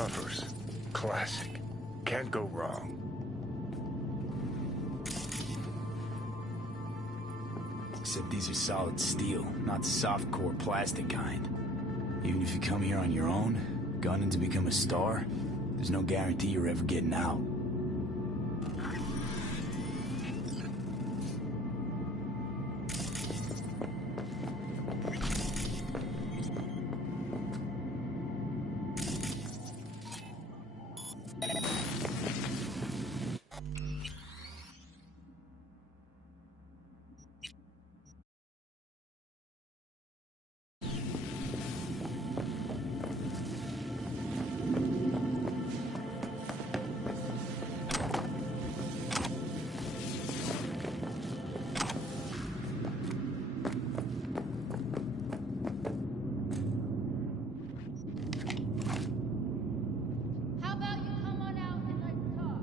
covers. Classic. Can't go wrong. Except these are solid steel, not the soft-core plastic kind. Even if you come here on your own, gunning to become a star, there's no guarantee you're ever getting out. How about you come on out and let's talk?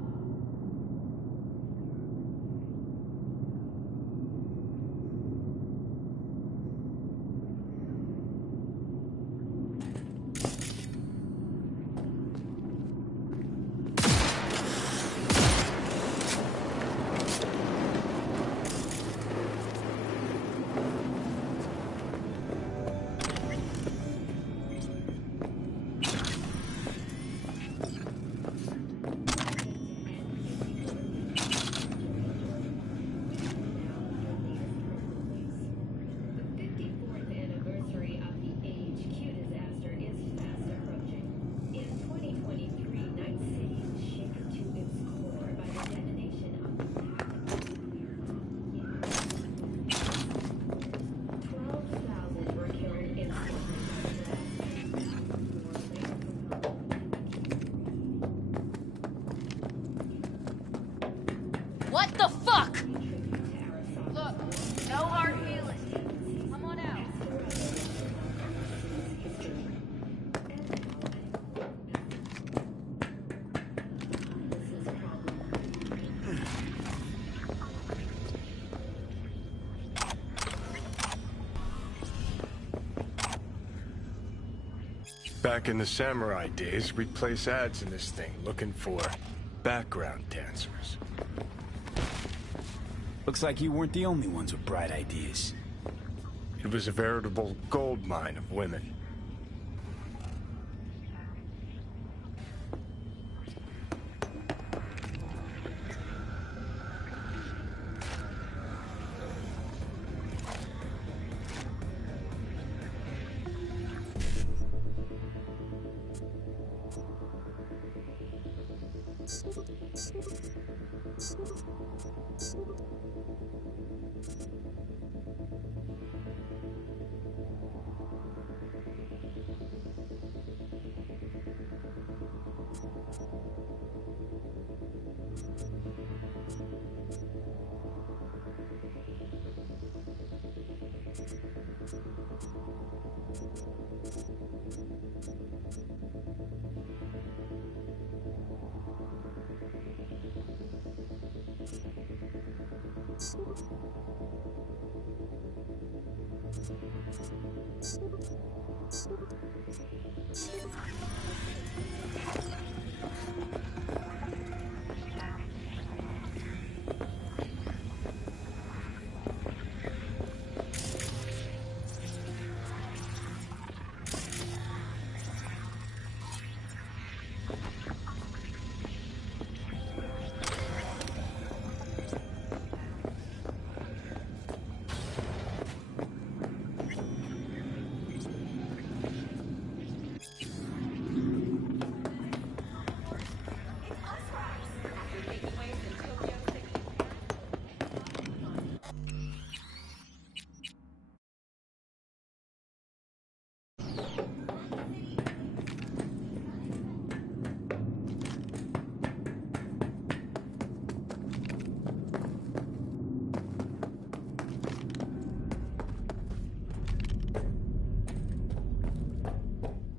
What the fuck? Look, no hard feelings. Come on out. Back in the samurai days, we'd place ads in this thing looking for background dancers. Looks like you weren't the only ones with bright ideas. It was a veritable gold mine of women.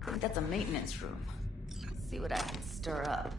I think that's a maintenance room. See what I can stir up.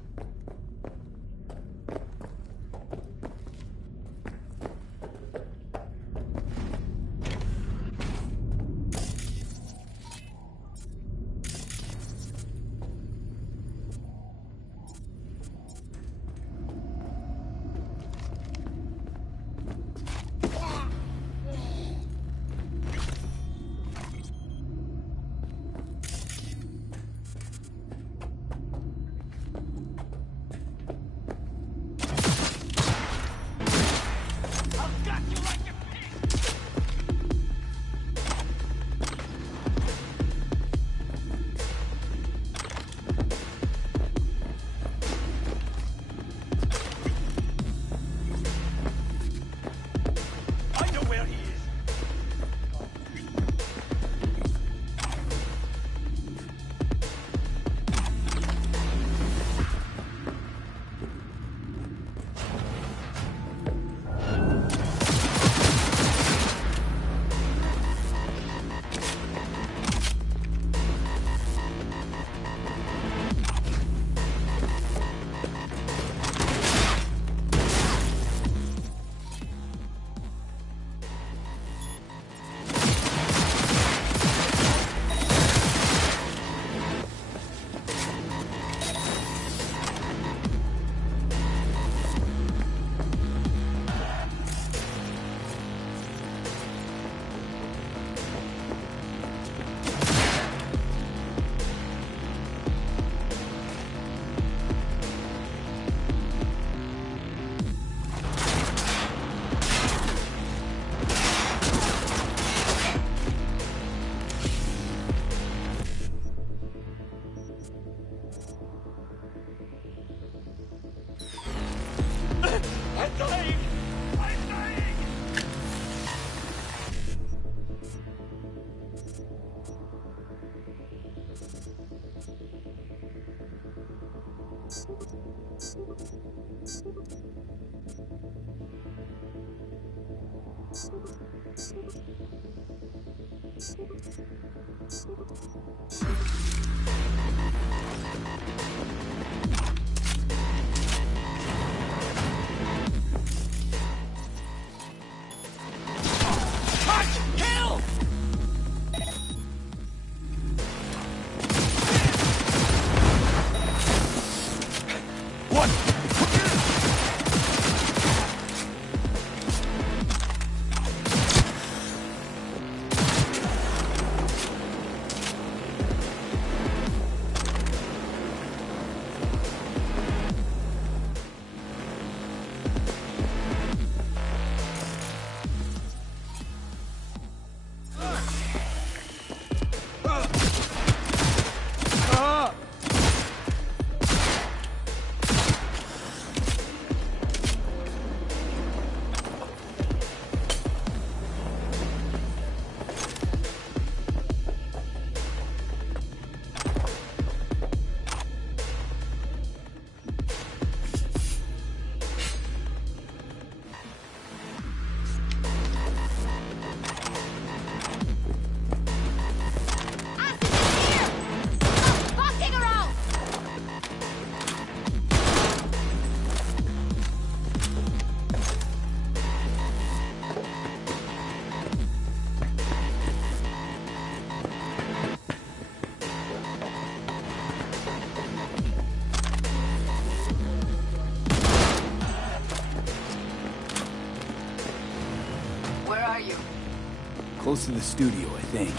Close to the studio, I think.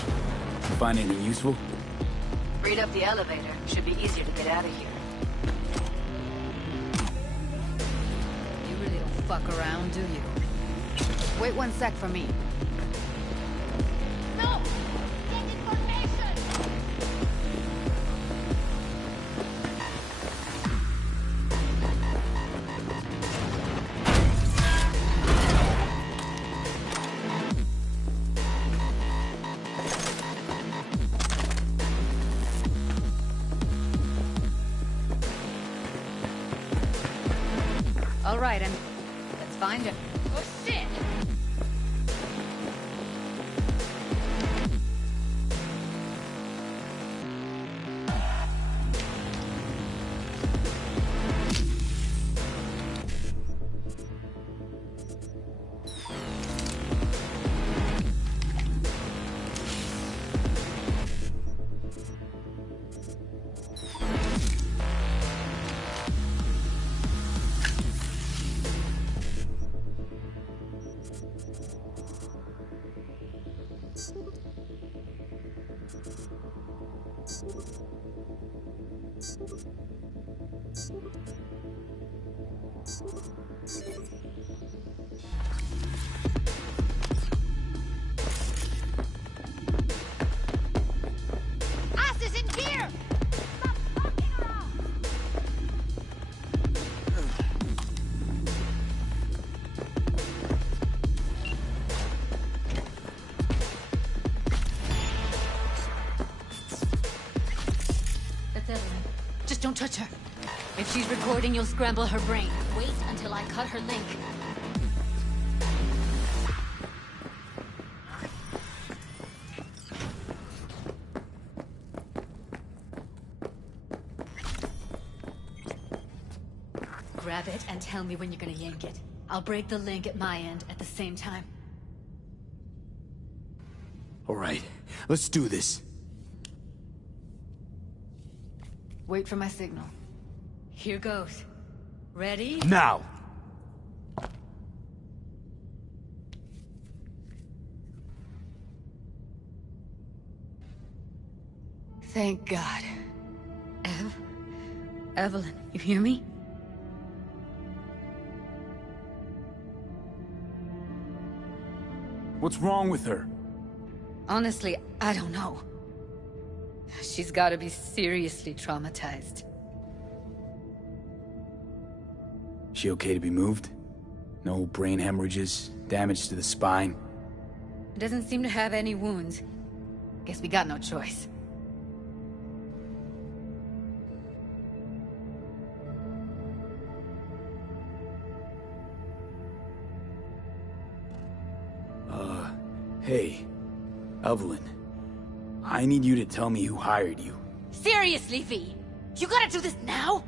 Find anything useful? Freed up the elevator. Should be easier to get out of here. You really don't fuck around, do you? Wait 1 sec for me. No! Get information! All right, and let's find him. Oh shit! Ass is in gear! Stop fucking around! That's Evelyn. Just don't touch her. If she's recording, you'll scramble her brain. Wait until I cut her link. Grab it and tell me when you're gonna yank it. I'll break the link at my end at the same time. All right, let's do this. Wait for my signal. Here goes. Ready? Now! Thank God. Evelyn, you hear me? What's wrong with her? Honestly, I don't know. She's gotta be seriously traumatized. She okay to be moved? No brain hemorrhages, damage to the spine? Doesn't seem to have any wounds. Guess we got no choice. Hey, Evelyn. I need you to tell me who hired you. Seriously, V? You gotta do this now?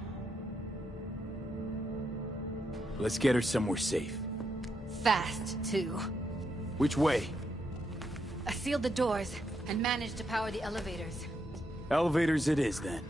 Let's get her somewhere safe. Fast, too. Which way? I sealed the doors and managed to power the elevators. Elevators it is, then.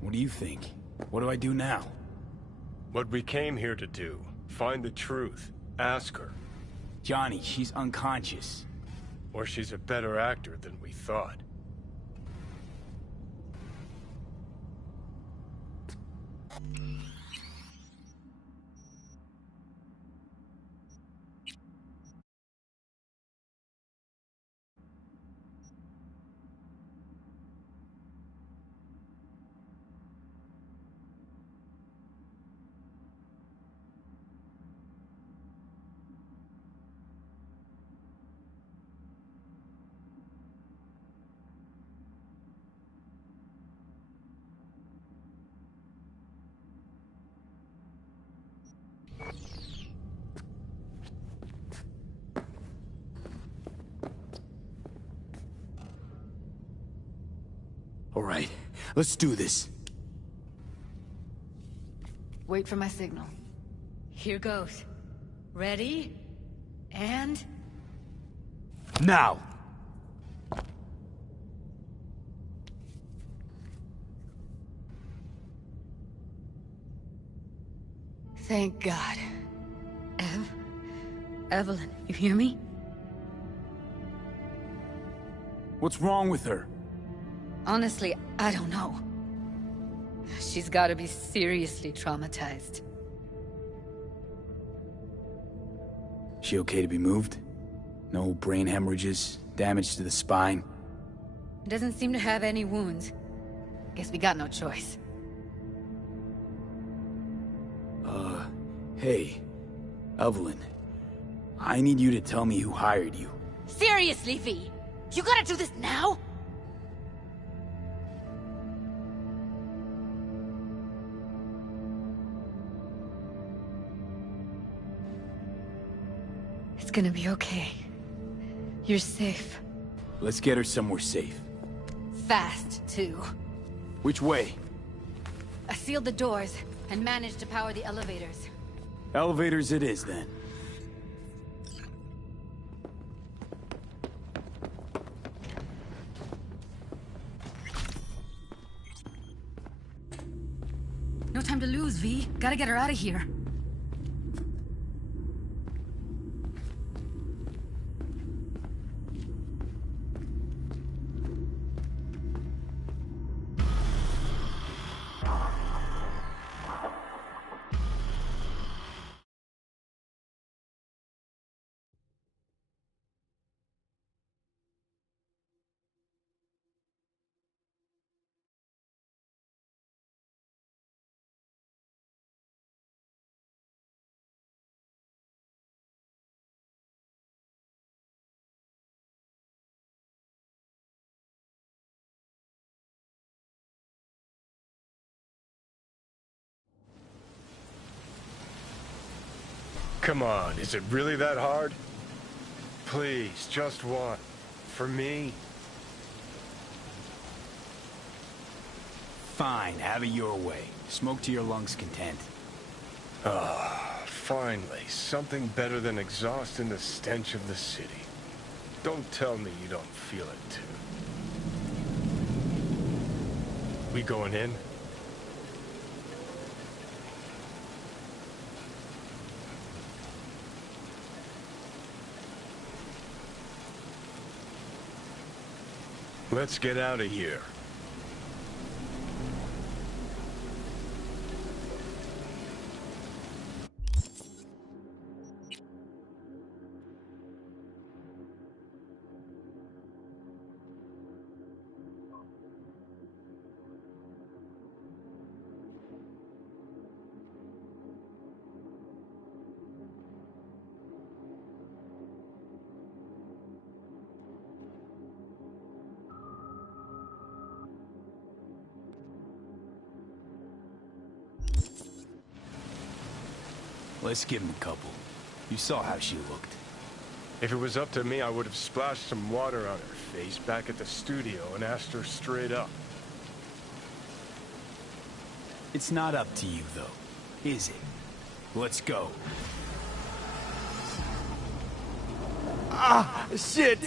What do you think? What do I do now? What we came here to do. Find the truth. Ask her. Johnny, she's unconscious. Or she's a better actor than we thought. All right, let's do this. Wait for my signal. Here goes. Ready? And... Now! Thank God. Evelyn, you hear me? What's wrong with her? Honestly, I don't know. She's gotta be seriously traumatized. She okay to be moved? No brain hemorrhages, damage to the spine? Doesn't seem to have any wounds. Guess we got no choice. Hey, Evelyn. I need you to tell me who hired you. Seriously, V? You gotta do this now? It's gonna be okay. You're safe. Let's get her somewhere safe. Fast, too. Which way? I sealed the doors and managed to power the elevators. Elevators it is, then. No time to lose, V. Gotta get her out of here. Come on, is it really that hard? Please, just one. For me? Fine, have it your way. Smoke to your lungs' content. Ah, finally, something better than exhaust and the stench of the city. Don't tell me you don't feel it, too. We going in? Let's get out of here. Let's give him a couple. You saw how she looked. If it was up to me, I would have splashed some water on her face back at the studio and asked her straight up. It's not up to you, though, is it? Let's go. Ah, shit!